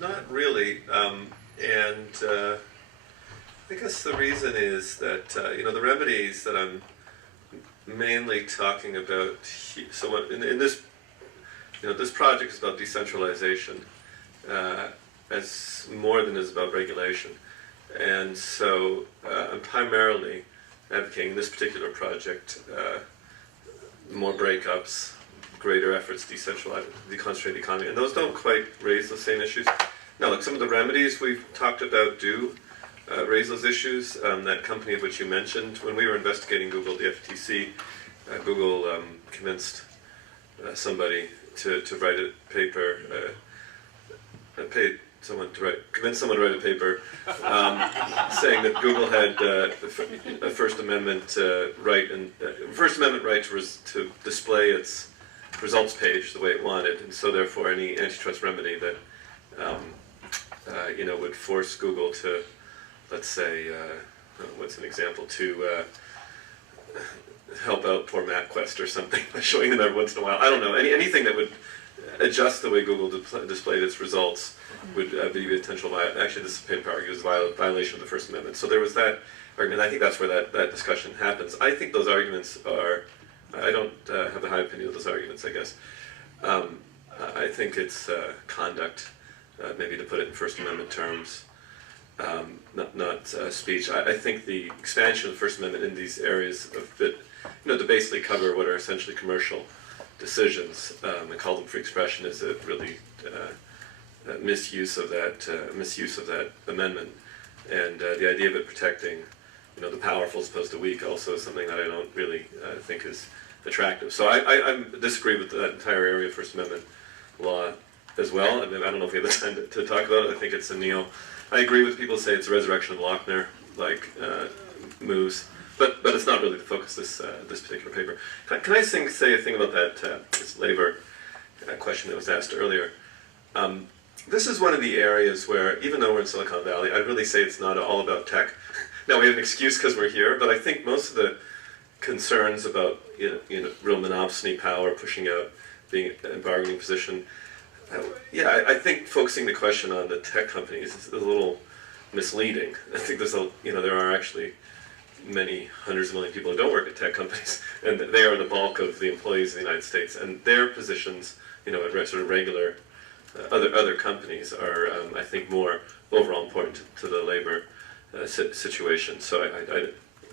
Not really. I guess the reason is that the remedies that I'm mainly talking about. So in this. This project is about decentralization as more than is about regulation. And so I'm primarily advocating this particular project, more breakups, greater efforts to decentralize, deconcentrate the economy. And those don't quite raise the same issues. Now, like some of the remedies we've talked about do raise those issues. That company of which you mentioned, when we were investigating Google, the FTC, Google convinced somebody to write a paper, convinced someone to write a paper saying that Google had a First Amendment right to display its results page the way it wanted, and so therefore any antitrust remedy that would force Google to, let's say, what's an example, to help out poor MapQuest or something by showing them every once in a while. I don't know, anything that would adjust the way Google displayed its results would be a potential actually this paper argues violation of the First Amendment. So there was that argument. I think that's where that discussion happens. I think those arguments are, I don't have a high opinion of those arguments, I guess. I think it's conduct, maybe to put it in First Amendment terms, not speech. I think the expansion of the First Amendment in these areas to basically cover what are essentially commercial decisions and call them free expression is a really misuse of that amendment, and the idea of it protecting, the powerful as opposed to weak, also is something that I don't really think is attractive. So I disagree with that entire area of First Amendment law as well. I mean, I don't know if we have the time to talk about it. I think it's I agree with people who say it's a resurrection of Lochner moves. But it's not really the focus of this particular paper. Can I say a thing about that this labor question that was asked earlier? This is one of the areas where, even though we're in Silicon Valley, I'd really say it's not all about tech. Now we have an excuse because we're here, but I think most of the concerns about real monopsony power, pushing out, being in bargaining position, I think focusing the question on the tech companies is a little misleading. I think there are actually many hundreds of million people who don't work at tech companies, and they are the bulk of the employees of the United States, and their positions, at sort of regular other companies are, I think, more overall important to the labor situation. So I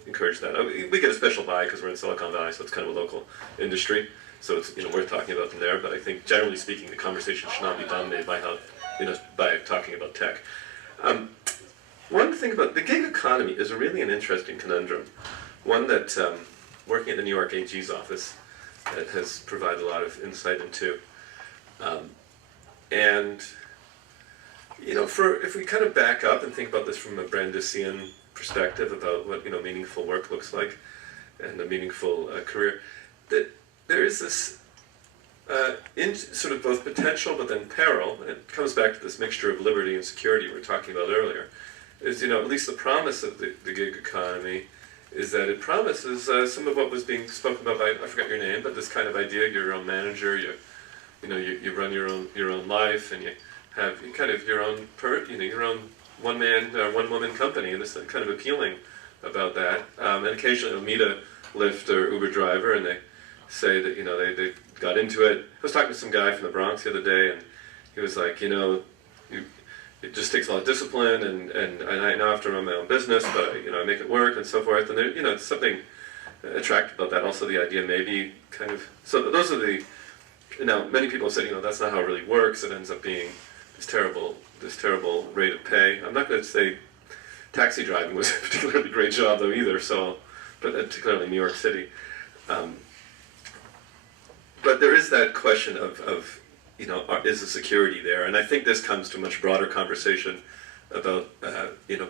encourage that. We get a special buy because we're in Silicon Valley, so it's kind of a local industry. So it's worth talking about them there. But I think generally speaking, the conversation should not be dominated by by talking about tech. One thing about the gig economy is really an interesting conundrum, one that working at the New York AG's office has provided a lot of insight into. And if we kind of back up and think about this from a Brandeisian perspective about what meaningful work looks like and a meaningful career, that there is this sort of both potential but then peril, and it comes back to this mixture of liberty and security we were talking about earlier. Is at least the promise of the gig economy is that it promises some of what was being spoken about by, I forgot your name, but this kind of idea: you're your own manager, you run your own life, and you have kind of your own your own one woman company, and this kind of appealing about that. And occasionally you'll meet a Lyft or Uber driver, and they say that they got into it. I was talking to some guy from the Bronx the other day, and he was like, it just takes a lot of discipline, and I now have to run my own business, but I make it work and so forth. And there, it's something attractive about that. Also, the idea maybe kind of. So those are the. Many people have said that's not how it really works. It ends up being this terrible rate of pay. I'm not going to say taxi driving was a particularly great job though either. So, but particularly in New York City. But there is that question of is the security there? And I think this comes to a much broader conversation about,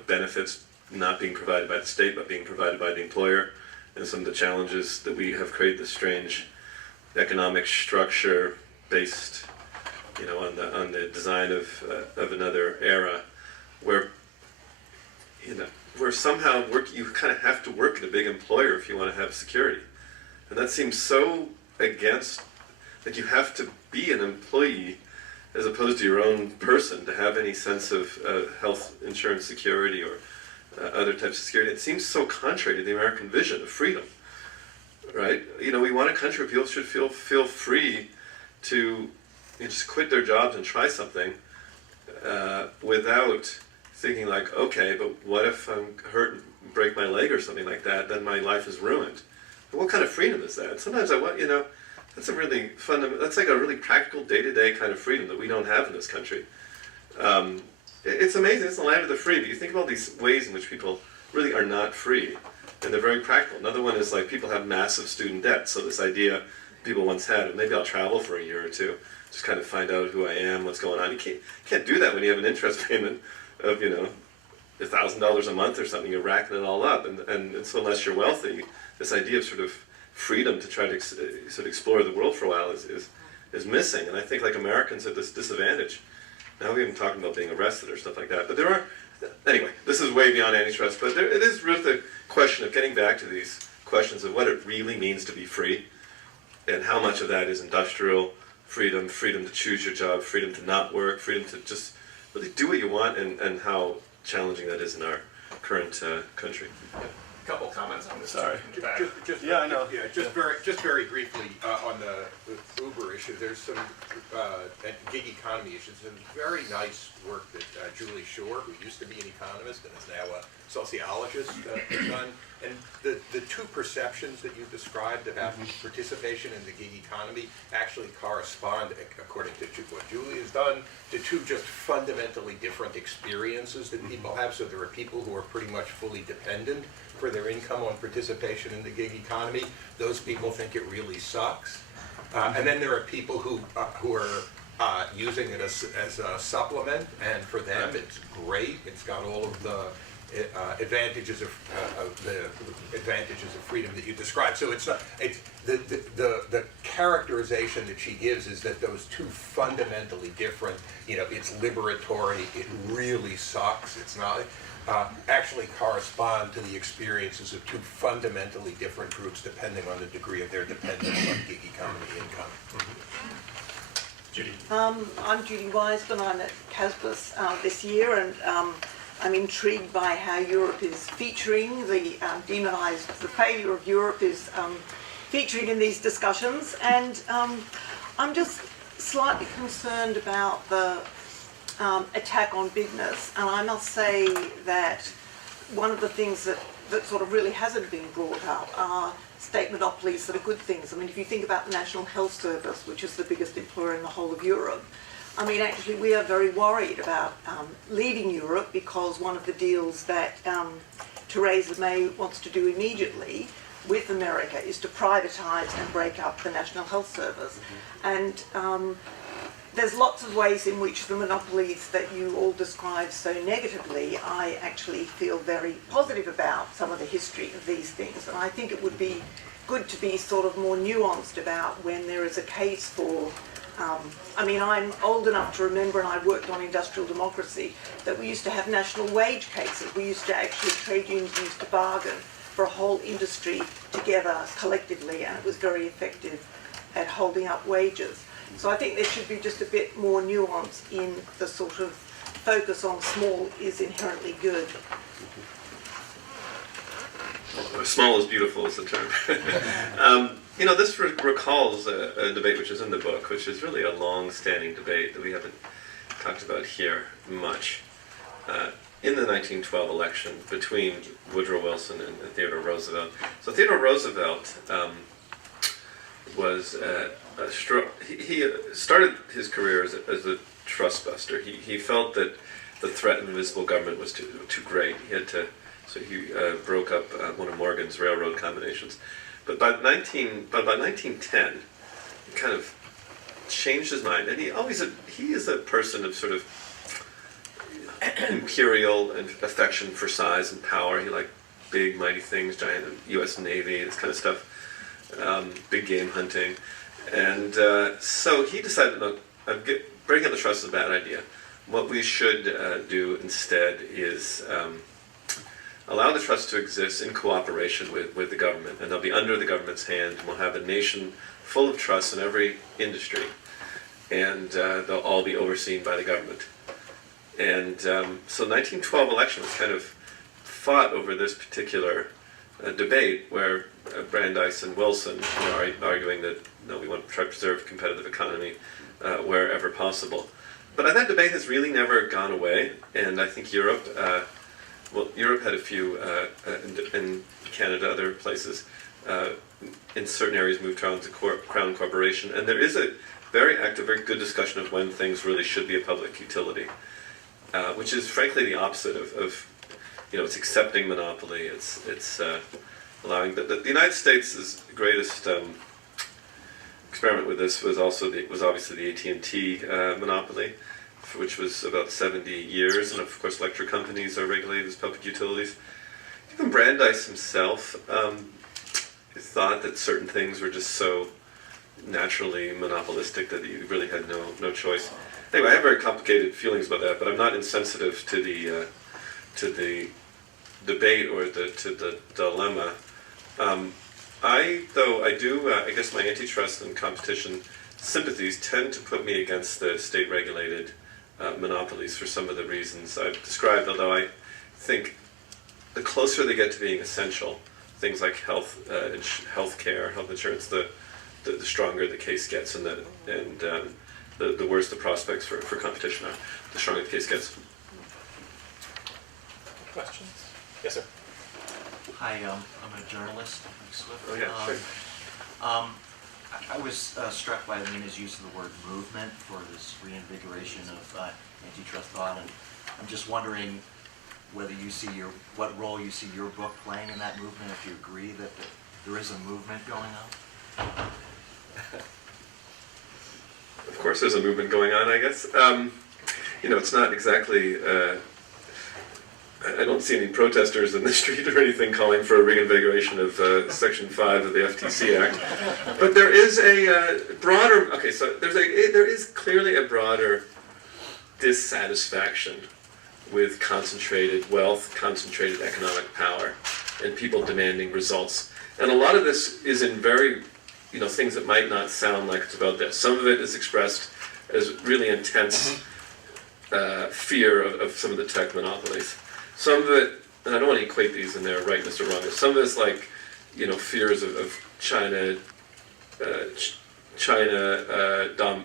benefits not being provided by the state, but being provided by the employer, and some of the challenges that we have created this strange economic structure based, on the design of another era, where somehow you kind of have to work at a big employer if you want to have security, and that seems so against. That you have to be an employee as opposed to your own person to have any sense of health insurance security or other types of security. It seems so contrary to the American vision of freedom, right? We want a country where people should feel free to just quit their jobs and try something without thinking like, okay, but what if I'm hurt and break my leg or something like that? Then my life is ruined. But what kind of freedom is that? Sometimes I want, that's a really that's like a really practical day-to-day kind of freedom that we don't have in this country. It's amazing, it's the land of the free, but you think of all these ways in which people really are not free, and they're very practical. Another one is like people have massive student debt, so this idea people once had, maybe I'll travel for a year or two, just kind of find out who I am, what's going on. You can't do that when you have an interest payment of, $1,000 a month or something, you're racking it all up, and so unless you're wealthy, this idea of sort of freedom to try to sort of explore the world for a while is missing, and I think like Americans at this disadvantage. Now we're even talking about being arrested or stuff like that, but anyway, this is way beyond antitrust, but it is really the question of getting back to these questions of what it really means to be free, and how much of that is industrial freedom to choose your job, freedom to not work, freedom to just really do what you want, and how challenging that is in our current country. Couple comments on this. Sorry. Yeah, I know. Yeah, just very briefly on the Uber issue. There's some gig economy issues. Some very nice work that Julie Shore, who used to be an economist and is now a sociologist, has done. And the two perceptions that you described about participation in the gig economy actually correspond, according to what Julie has done, to two just fundamentally different experiences that people have. So there are people who are pretty much fully dependent for their income on participation in the gig economy. Those people think it really sucks. And then there are people who are using it as a supplement, and for them it's great. It's got all of the advantages of freedom that you described. So it's not. It's the characterization that she gives is that those two fundamentally different. It's liberatory. It really sucks. It's not. Actually correspond to the experiences of two fundamentally different groups depending on the degree of their dependence on gig economy income. Judy. I'm Judy Wiseman. I'm at Casbus this year, and I'm intrigued by how Europe is featuring the failure of Europe is featuring in these discussions, and I'm just slightly concerned about the attack on bigness, and I must say that one of the things that sort of really hasn't been brought up are state monopolies that are good things. I mean, if you think about the National Health Service, which is the biggest employer in the whole of Europe, I mean, actually we are very worried about leaving Europe, because one of the deals that Theresa May wants to do immediately with America is to privatise and break up the National Health Service. And there's lots of ways in which the monopolies that you all describe so negatively, I actually feel very positive about some of the history of these things. And I think it would be good to be sort of more nuanced about when there is a case for, I mean, I'm old enough to remember, and I worked on industrial democracy, that we used to have national wage cases. We used to actually, trade unions used to bargain for a whole industry together collectively, and it was very effective at holding up wages. So I think there should be just a bit more nuance in the sort of focus on small is inherently good. Small is beautiful is the term. This recalls a debate which is in the book, which is really a long-standing debate that we haven't talked about here much. In the 1912 election between Woodrow Wilson and Theodore Roosevelt. So Theodore Roosevelt was he started his career as a trust buster. He felt that the threat of invisible government was too great. So he broke up one of Morgan's railroad combinations. But by 1910, he kind of changed his mind, and he is a person of sort of imperial and affection for size and power. He liked big, mighty things, giant U.S. Navy, this kind of stuff, big game hunting. And so he decided, look, breaking up the trust is a bad idea. What we should do instead is allow the trust to exist in cooperation with the government, and they'll be under the government's hand, and we'll have a nation full of trusts in every industry, and they'll all be overseen by the government. And so the 1912 election was kind of fought over this particular debate where Brandeis and Wilson are arguing that we want to try to preserve a competitive economy wherever possible. But that debate has really never gone away, and I think Europe had a few, in Canada, other places, in certain areas moved to Crown Corporation, and there is a very active, very good discussion of when things really should be a public utility, which is frankly the opposite of it's accepting monopoly, it's allowing, the United States' greatest experiment with this was obviously the AT&T monopoly, which was about 70 years, and of course electric companies are regulated as public utilities. Even Brandeis himself thought that certain things were just so naturally monopolistic that you really had no choice. Anyway, I have very complicated feelings about that, but I'm not insensitive to the debate or to the dilemma. I guess my antitrust and competition sympathies tend to put me against the state-regulated monopolies for some of the reasons I've described, although I think the closer they get to being essential, things like health care, health insurance, the stronger the case gets, and the worse the prospects for competition are, the stronger the case gets. Questions? Yes, sir. Hi, I'm a journalist. Oh yeah, sure. I was struck by Lina's use of the word movement for this reinvigoration of antitrust thought, and I'm just wondering whether you see what role you see your book playing in that movement, if you agree that there is a movement going on. Of course there's a movement going on, I guess. It's not exactly, I don't see any protesters in the street or anything calling for a reinvigoration of Section 5 of the FTC Act. But there is a broader, there is clearly a broader dissatisfaction with concentrated wealth, concentrated economic power, and people demanding results. And a lot of this is in very, things that might not sound like it's about this. Some of it is expressed as really intense fear of some of the tech monopolies. Some of it, and I don't want to equate these in their rightness or wrongness, some of it's like, fears of China,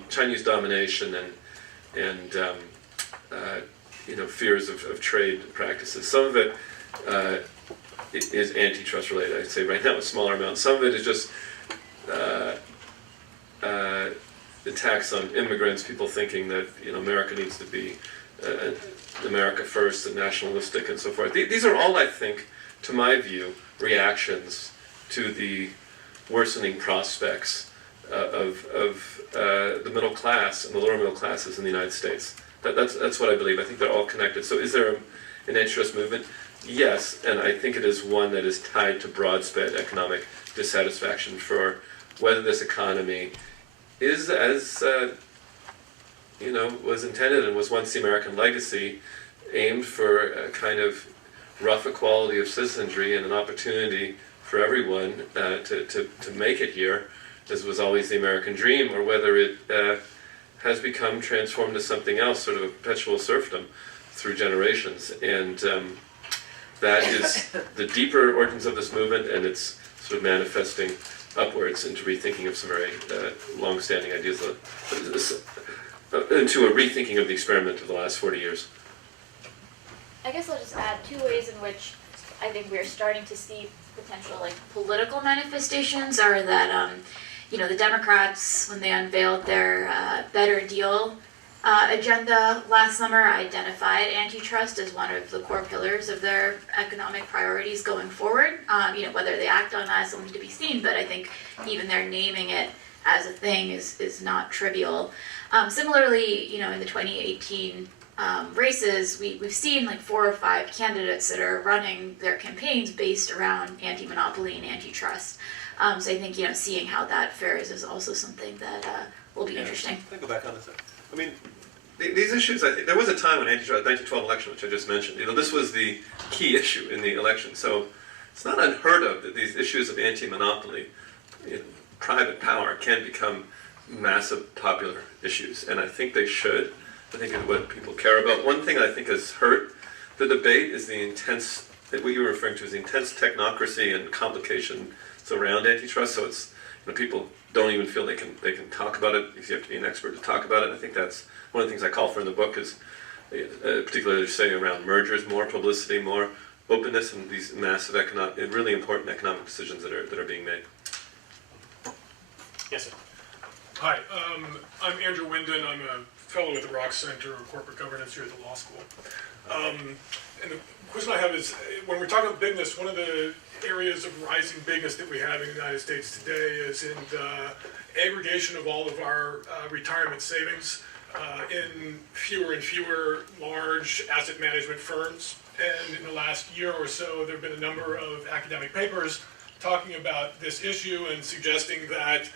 Chinese domination and fears of trade practices. Some of it is antitrust related, I'd say right now, a smaller amount. Some of it is just attacks on immigrants, people thinking that America needs to be America first and nationalistic and so forth. These are all, I think, to my view, reactions to the worsening prospects of the middle class and the lower middle classes in the United States. That's what I believe. I think they're all connected. So is there an antitrust movement? Yes, and I think it is one that is tied to broad-spread economic dissatisfaction for whether this economy is as was intended and was once the American legacy, aimed for a kind of rough equality of citizenry and an opportunity for everyone to make it here, as was always the American dream, or whether it has become transformed to something else, sort of a perpetual serfdom through generations. And that is the deeper origins of this movement, and it's sort of manifesting upwards into rethinking of some very long-standing ideas, into a rethinking of the experiment of the last 40 years. I guess I'll just add two ways in which I think we're starting to see potential political manifestations are that the Democrats, when they unveiled their Better Deal agenda last summer, identified antitrust as one of the core pillars of their economic priorities going forward. Whether they act on that is something to be seen, but I think even their naming it as a thing is not trivial. Similarly, in the 2018 races, we've seen 4 or 5 candidates that are running their campaigns based around anti-monopoly and antitrust. So I think seeing how that fares is also something that will be interesting. Can I go back on this? I mean, these issues, I think, there was a time when antitrust, the 1912 election, which I just mentioned, this was the key issue in the election. So it's not unheard of that these issues of anti-monopoly, private power, can become massive popular issues. And I think they should. I think it's what people care about. One thing I think has hurt the debate is the intense, what you were referring to as the intense technocracy and complication around antitrust. So it's, people don't even feel they can talk about it because you have to be an expert to talk about it. And I think that's one of the things I call for in the book is particularly saying around mergers, more publicity, more openness, and these massive really important economic decisions that are being made. Yes, sir. Hi, I'm Andrew Winden. I'm a fellow at the Rock Center of Corporate Governance here at the law school. And the question I have is, when we're talking about bigness, one of the areas of rising bigness that we have in the United States today is in the aggregation of all of our retirement savings in fewer and fewer large asset management firms. And in the last year or so, there have been a number of academic papers talking about this issue and suggesting that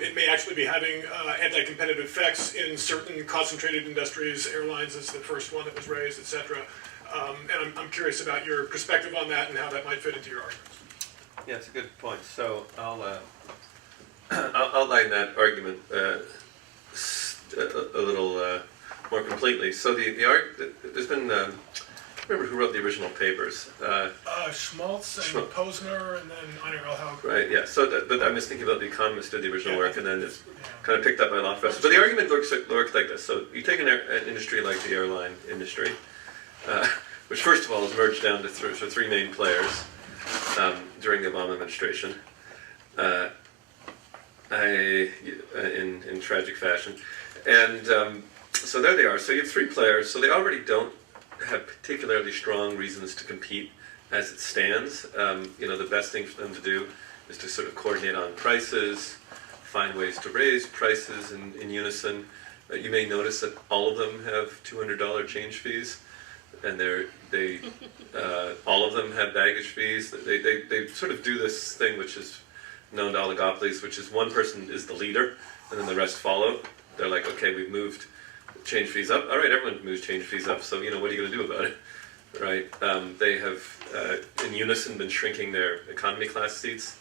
it may actually be having anti-competitive effects in certain concentrated industries. Airlines is the first one that was raised, etc. And I'm curious about your perspective on that and how that might fit into your arguments. Yeah, it's a good point. So I'll outline that argument a little more completely. So there's been, I remember who wrote the original papers. Schmaltz and Posner, and then I don't know how. Right, yeah, so, but I'm just thinking about the economists did the original work, and then it's kind of picked up by law professors. But the argument works like this. So you take an industry like the airline industry, which first of all has merged down to three main players during the Obama administration, in tragic fashion. And so there they are. So you have three players, so they already don't have particularly strong reasons to compete as it stands. The best thing for them to do is to sort of coordinate on prices, find ways to raise prices in unison. You may notice that all of them have $200 change fees, and all of them have baggage fees. They sort of do this thing which is known to oligopolies, which is one person is the leader, and then the rest follow. They're like, okay, we've moved change fees up. All right, everyone moves change fees up, so what are you going to do about it? Right? They have, in unison, been shrinking their economy class seats,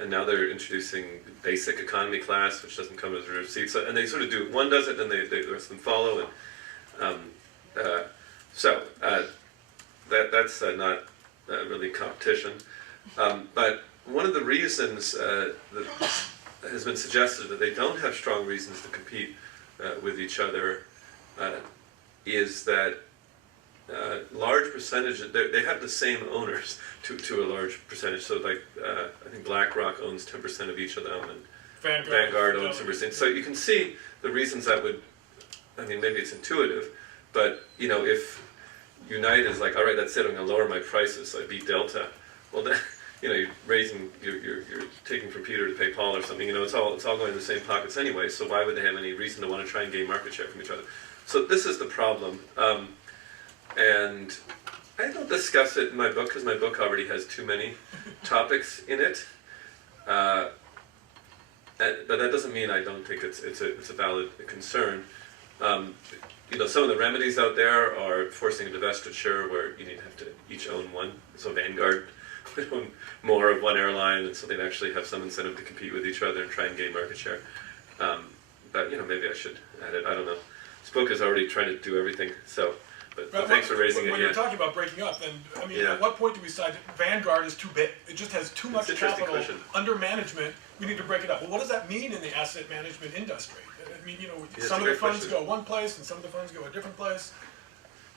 and now they're introducing basic economy class, which doesn't come as a reserved seat. So, and they sort of do, one does it, then the rest of them follow, and that's not really competition. But one of the reasons that has been suggested that they don't have strong reasons to compete with each other is that large percentage, they have the same owners to a large percentage. So like, I think BlackRock owns 10% of each of them, and Vanguard owns 10%. So you can see the reasons that would, maybe it's intuitive, but if United is like, all right, that's it, I'm going to lower my prices, so I beat Delta. Well, then, you're raising, you're taking from Peter to pay Paul or something. It's all going in the same pockets anyway. So why would they have any reason to want to try and gain market share from each other? So this is the problem, and I don't discuss it in my book because my book already has too many topics in it. But that doesn't mean I don't think it's a valid concern. Some of the remedies out there are forcing a divestiture where you have to each own one. So Vanguard would own more of one airline, and so they'd actually have some incentive to compete with each other and try and gain market share. But maybe I should add it. I don't know. This book is already trying to do everything. So, but thanks for raising it. When you're talking about breaking up, then at what point do we decide that Vanguard is too big? It just has too much capital under management. We need to break it up. Well, what does that mean in the asset management industry? Some of the funds go one place, and some of the funds go a different place.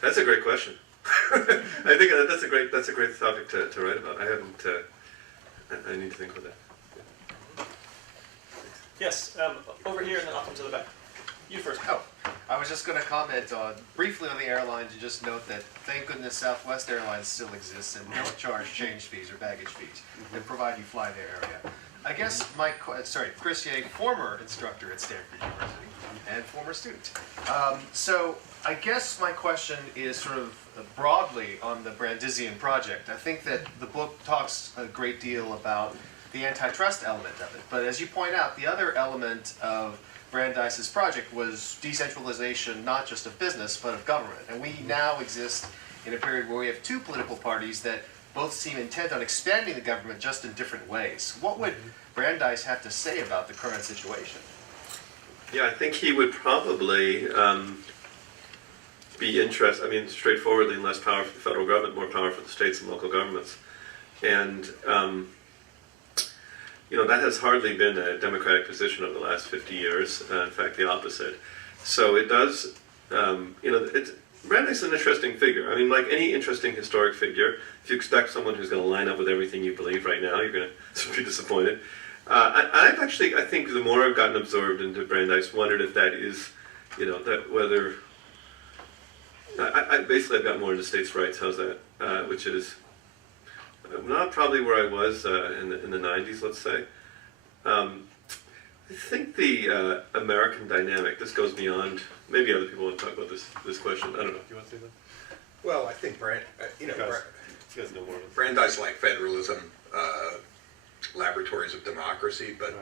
That's a great question. I think that's a great topic to write about. I haven't. I need to think about that. Yes, over here and then off into the back. You first. Oh, I was just going to comment briefly on the airlines and just note that thank goodness Southwest Airlines still exists and don't charge change fees or baggage fees and provide you fly their area. I guess Chris Ye, former instructor at Stanford University and former student. So I guess my question is sort of broadly on the Brandeisian project. I think that the book talks a great deal about the antitrust element of it, but as you point out, the other element of Brandeis's project was decentralization, not just of business, but of government. And we now exist in a period where we have two political parties that both seem intent on expanding the government just in different ways. What would Brandeis have to say about the current situation? Yeah, I think he would probably be interested, straightforwardly, in less power for the federal government, more power for the states and local governments. And, that has hardly been a democratic position over the last 50 years, in fact, the opposite. So it does, Brandeis is an interesting figure. Like any interesting historic figure, if you expect someone who's going to line up with everything you believe right now, you're going to be disappointed. I think the more I've gotten absorbed into Brandeis, wondered if that is, that whether, I've got more into states' rights, how's that? Which is not probably where I was in the 90s, let's say. I think the American dynamic, this goes beyond, maybe other people want to talk about this question. I don't know. Do you want to say that? Well, I think you guys know more of it. Brandeis like federalism, laboratories of democracy, but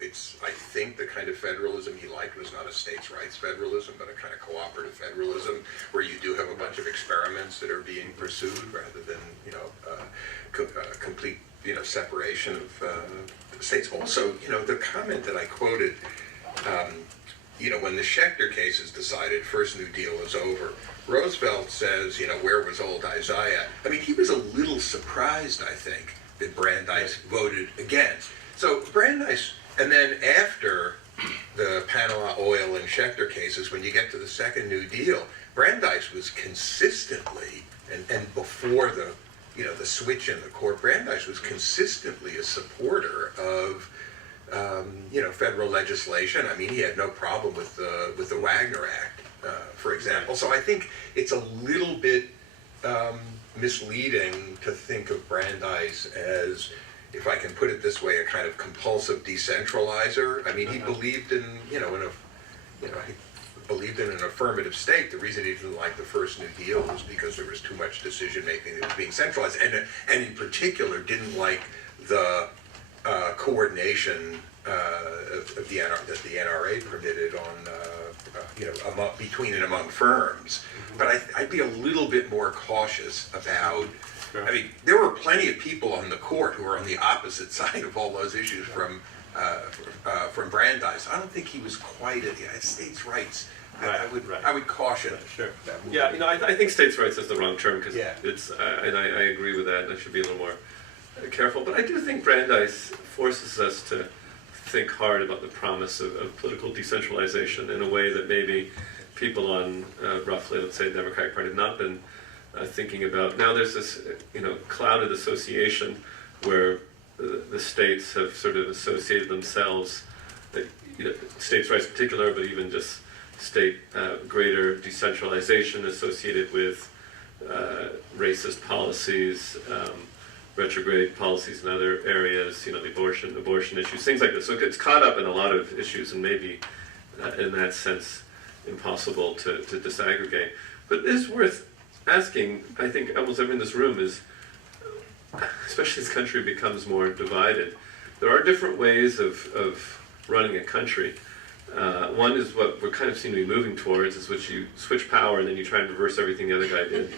it's, I think, the kind of federalism he liked was not a states' rights federalism, but a kind of cooperative federalism where you do have a bunch of experiments that are being pursued rather than complete separation of states. Also, the comment that I quoted, when the Schechter case is decided, first New Deal is over, Roosevelt says, where was old Isaiah? I mean, he was a little surprised, I think, that Brandeis voted against. So Brandeis, and then after the Panama Oil and Schechter cases, when you get to the second New Deal, Brandeis was consistently, and before the switch in the court, Brandeis was consistently a supporter of, federal legislation. I mean, he had no problem with the Wagner Act, for example. So I think it's a little bit misleading to think of Brandeis as, if I can put it this way, a kind of compulsive decentralizer. I mean, he believed in, he believed in an affirmative state. The reason he didn't like the first New Deal was because there was too much decision making that was being centralized, and in particular didn't like the coordination of the that the NRA permitted on between and among firms. But I'd be a little bit more cautious about. I mean, there were plenty of people on the court who were on the opposite side of all those issues from Brandeis. I don't think he was quite at the states' rights. I would caution. Sure. Yeah, I think states' rights is the wrong term because it's, and I agree with that. I should be a little more careful. But I do think Brandeis forces us to think hard about the promise of political decentralization in a way that maybe people on roughly, let's say, the Democratic Party have not been thinking about. Now there's this, clouded association where the states have sort of associated themselves, states' rights in particular, but even just state greater decentralization associated with racist policies, retrograde policies in other areas, the abortion issues, things like this. So it gets caught up in a lot of issues and maybe in that sense impossible to disaggregate. But it is worth asking, I think almost everyone in this room is, especially as the country becomes more divided, there are different ways of running a country. One is what we're kind of seem to be moving towards, is which you switch power and then you try and reverse everything the other guy did.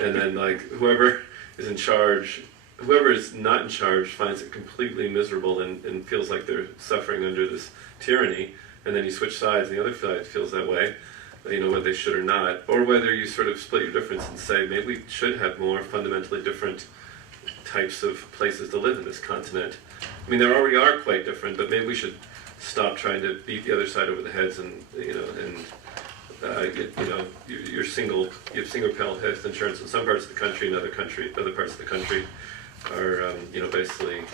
And then whoever is in charge, whoever is not in charge finds it completely miserable and feels like they're suffering under this tyranny. And then you switch sides and the other side feels that way, whether they should or not. Or whether you sort of split your difference and say, maybe we should have more fundamentally different types of places to live in this continent. I mean, there already are quite different, but maybe we should stop trying to beat the other side over the heads and you have single health insurance in some parts of the country, and other parts of the country are basically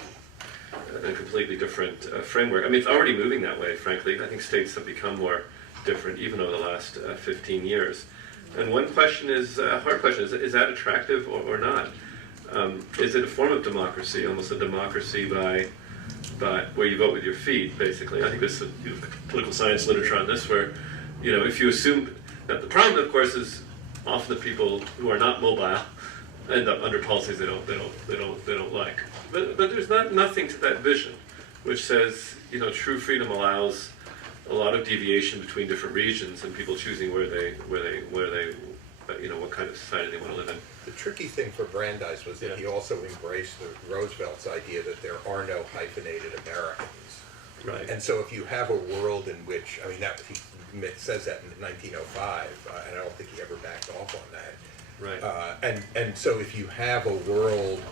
a completely different framework. I mean, it's already moving that way, frankly. I think states have become more different even over the last 15 years. And one question is, a hard question, is that attractive or not? Is it a form of democracy, almost a democracy by where you vote with your feet, basically? I think there's political science literature on this, where if you assume that the problem, of course, is often the people who are not mobile end up under policies they don't like. But there's nothing to that vision, which says true freedom allows a lot of deviation between different regions and people choosing where they what kind of society they want to live in. The tricky thing for Brandeis was that he also embraced Roosevelt's idea that there are no hyphenated Americans. Right. And so if you have a world in which, I mean, he says that in 1905, and I don't think he ever backed off on that. Right. And so if you have a world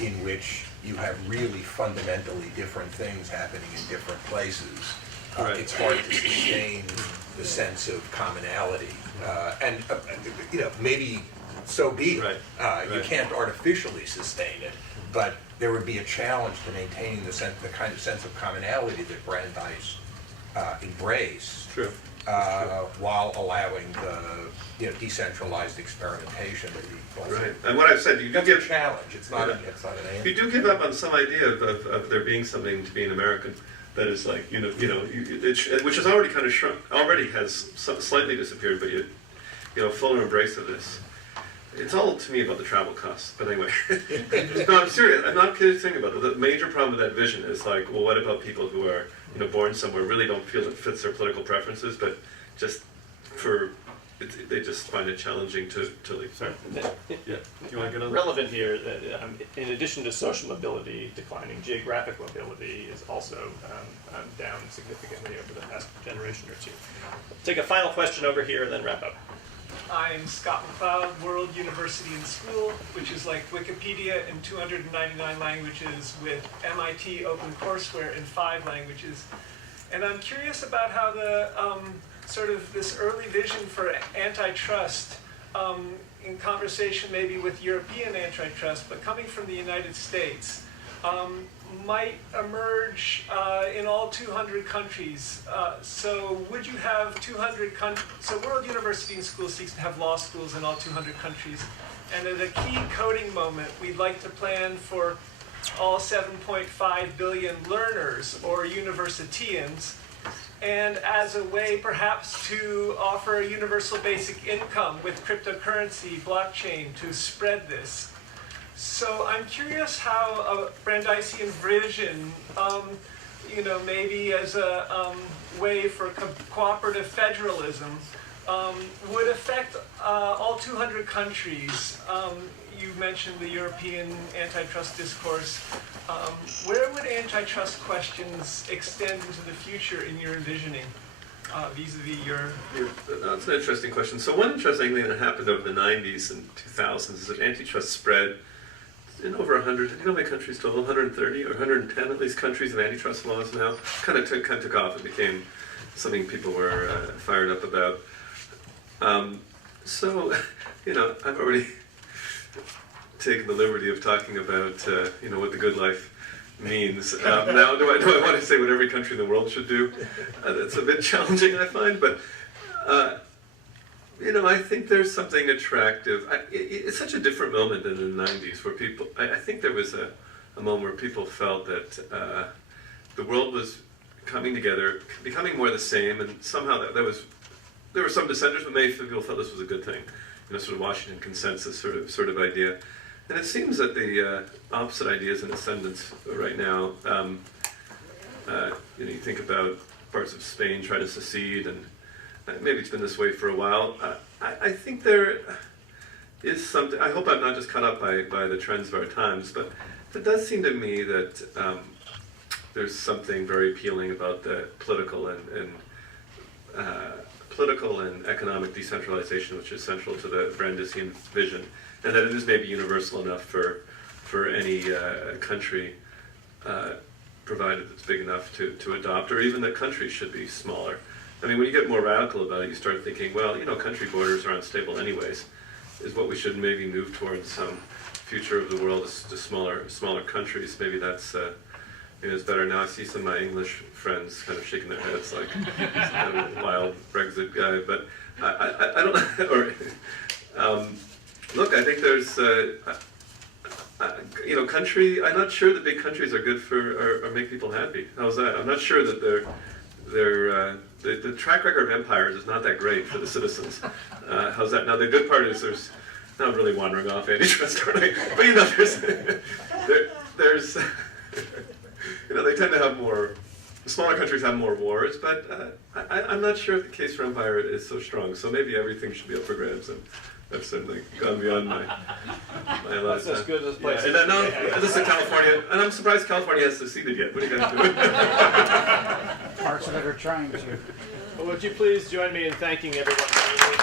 in which you have really fundamentally different things happening in different places, it's hard to sustain the sense of commonality. Maybe so be it. You can't artificially sustain it, but there would be a challenge to maintaining the kind of sense of commonality that Brandeis embraced. True. While allowing the decentralized experimentation that he calls Right. And what I've said, you do That's give a challenge. It's not an answer. You do give up on some idea of there being something to being American that is like which has already kind of shrunk, already has slightly disappeared, but full embrace of this. It's all to me about the travel costs. But anyway, no, I'm serious. I'm not kidding about it. The major problem with that vision is like, well, what about people who are born somewhere, really don't feel it fits their political preferences, but just for they just find it challenging to leave. Sorry. Yeah. Do you want to get on? Relevant here, that in addition to social mobility, declining geographic mobility is also down significantly over the past generation or two. Take a final question over here and then wrap up. I'm Scott McLeod, World University and School, which is like Wikipedia in 299 languages with MIT OpenCourseWare in 5 languages. And I'm curious about how the sort of this early vision for antitrust, in conversation maybe with European antitrust, but coming from the United States, might emerge in all 200 countries. So would you have 200 countries? So World University and School seeks to have law schools in all 200 countries. And at a key coding moment, we'd like to plan for all 7.5 billion learners or universitians, and as a way perhaps to offer a universal basic income with cryptocurrency, blockchain, to spread this. So I'm curious how a Brandeisian vision, maybe as a way for cooperative federalism, would affect all 200 countries. You mentioned the European antitrust discourse. Where would antitrust questions extend into the future in your envisioning, vis-a-vis your... That's an interesting question. So one interesting thing that happened over the 90s and 2000s is that antitrust spread in over 100, do you know how many countries total? 130 or 110 at least countries have antitrust laws now. Kind of took off. It became something people were fired up about. I've already taken the liberty of talking about what the good life means. Now, do I want to say what every country in the world should do? That's a bit challenging, I find, but I think there's something attractive. It's such a different moment than in the 90s where people, I think there was a moment where people felt that the world was coming together, becoming more the same, and somehow there were some dissenters, but many people felt this was a good thing. Sort of Washington consensus sort of idea. And it seems that the opposite idea is in ascendance right now. You think about parts of Spain trying to secede, and maybe it's been this way for a while. I think there is something. I hope I'm not just caught up by the trends of our times, but it does seem to me that there's something very appealing about the political and economic decentralization, which is central to the Brandeisian vision, and that it is maybe universal enough for any country, provided it's big enough to adopt, or even that countries should be smaller. I mean, when you get more radical about it, you start thinking, well, country borders are unstable anyways. Is what we should maybe move towards some future of the world is to smaller countries. Maybe that's it's better. Now I see some of my English friends kind of shaking their heads like some kind of wild Brexit guy. But I don't. Look, I think there's country. I'm not sure that big countries are good for or make people happy. How's that? I'm not sure that the track record of empires is not that great for the citizens. How's that? Now the good part is there's. Now I'm really wandering off antitrust, aren't I? But there's they tend to have more. Smaller countries have more wars, but I'm not sure if the case for empire is so strong. So maybe everything should be up for grabs, and I've certainly gone beyond my last. That's as good as a place. And no, this is California, and I'm surprised California hasn't seceded yet. What are you guys doing? Parts of it are trying to. Well, would you please join me in thanking everyone for being here?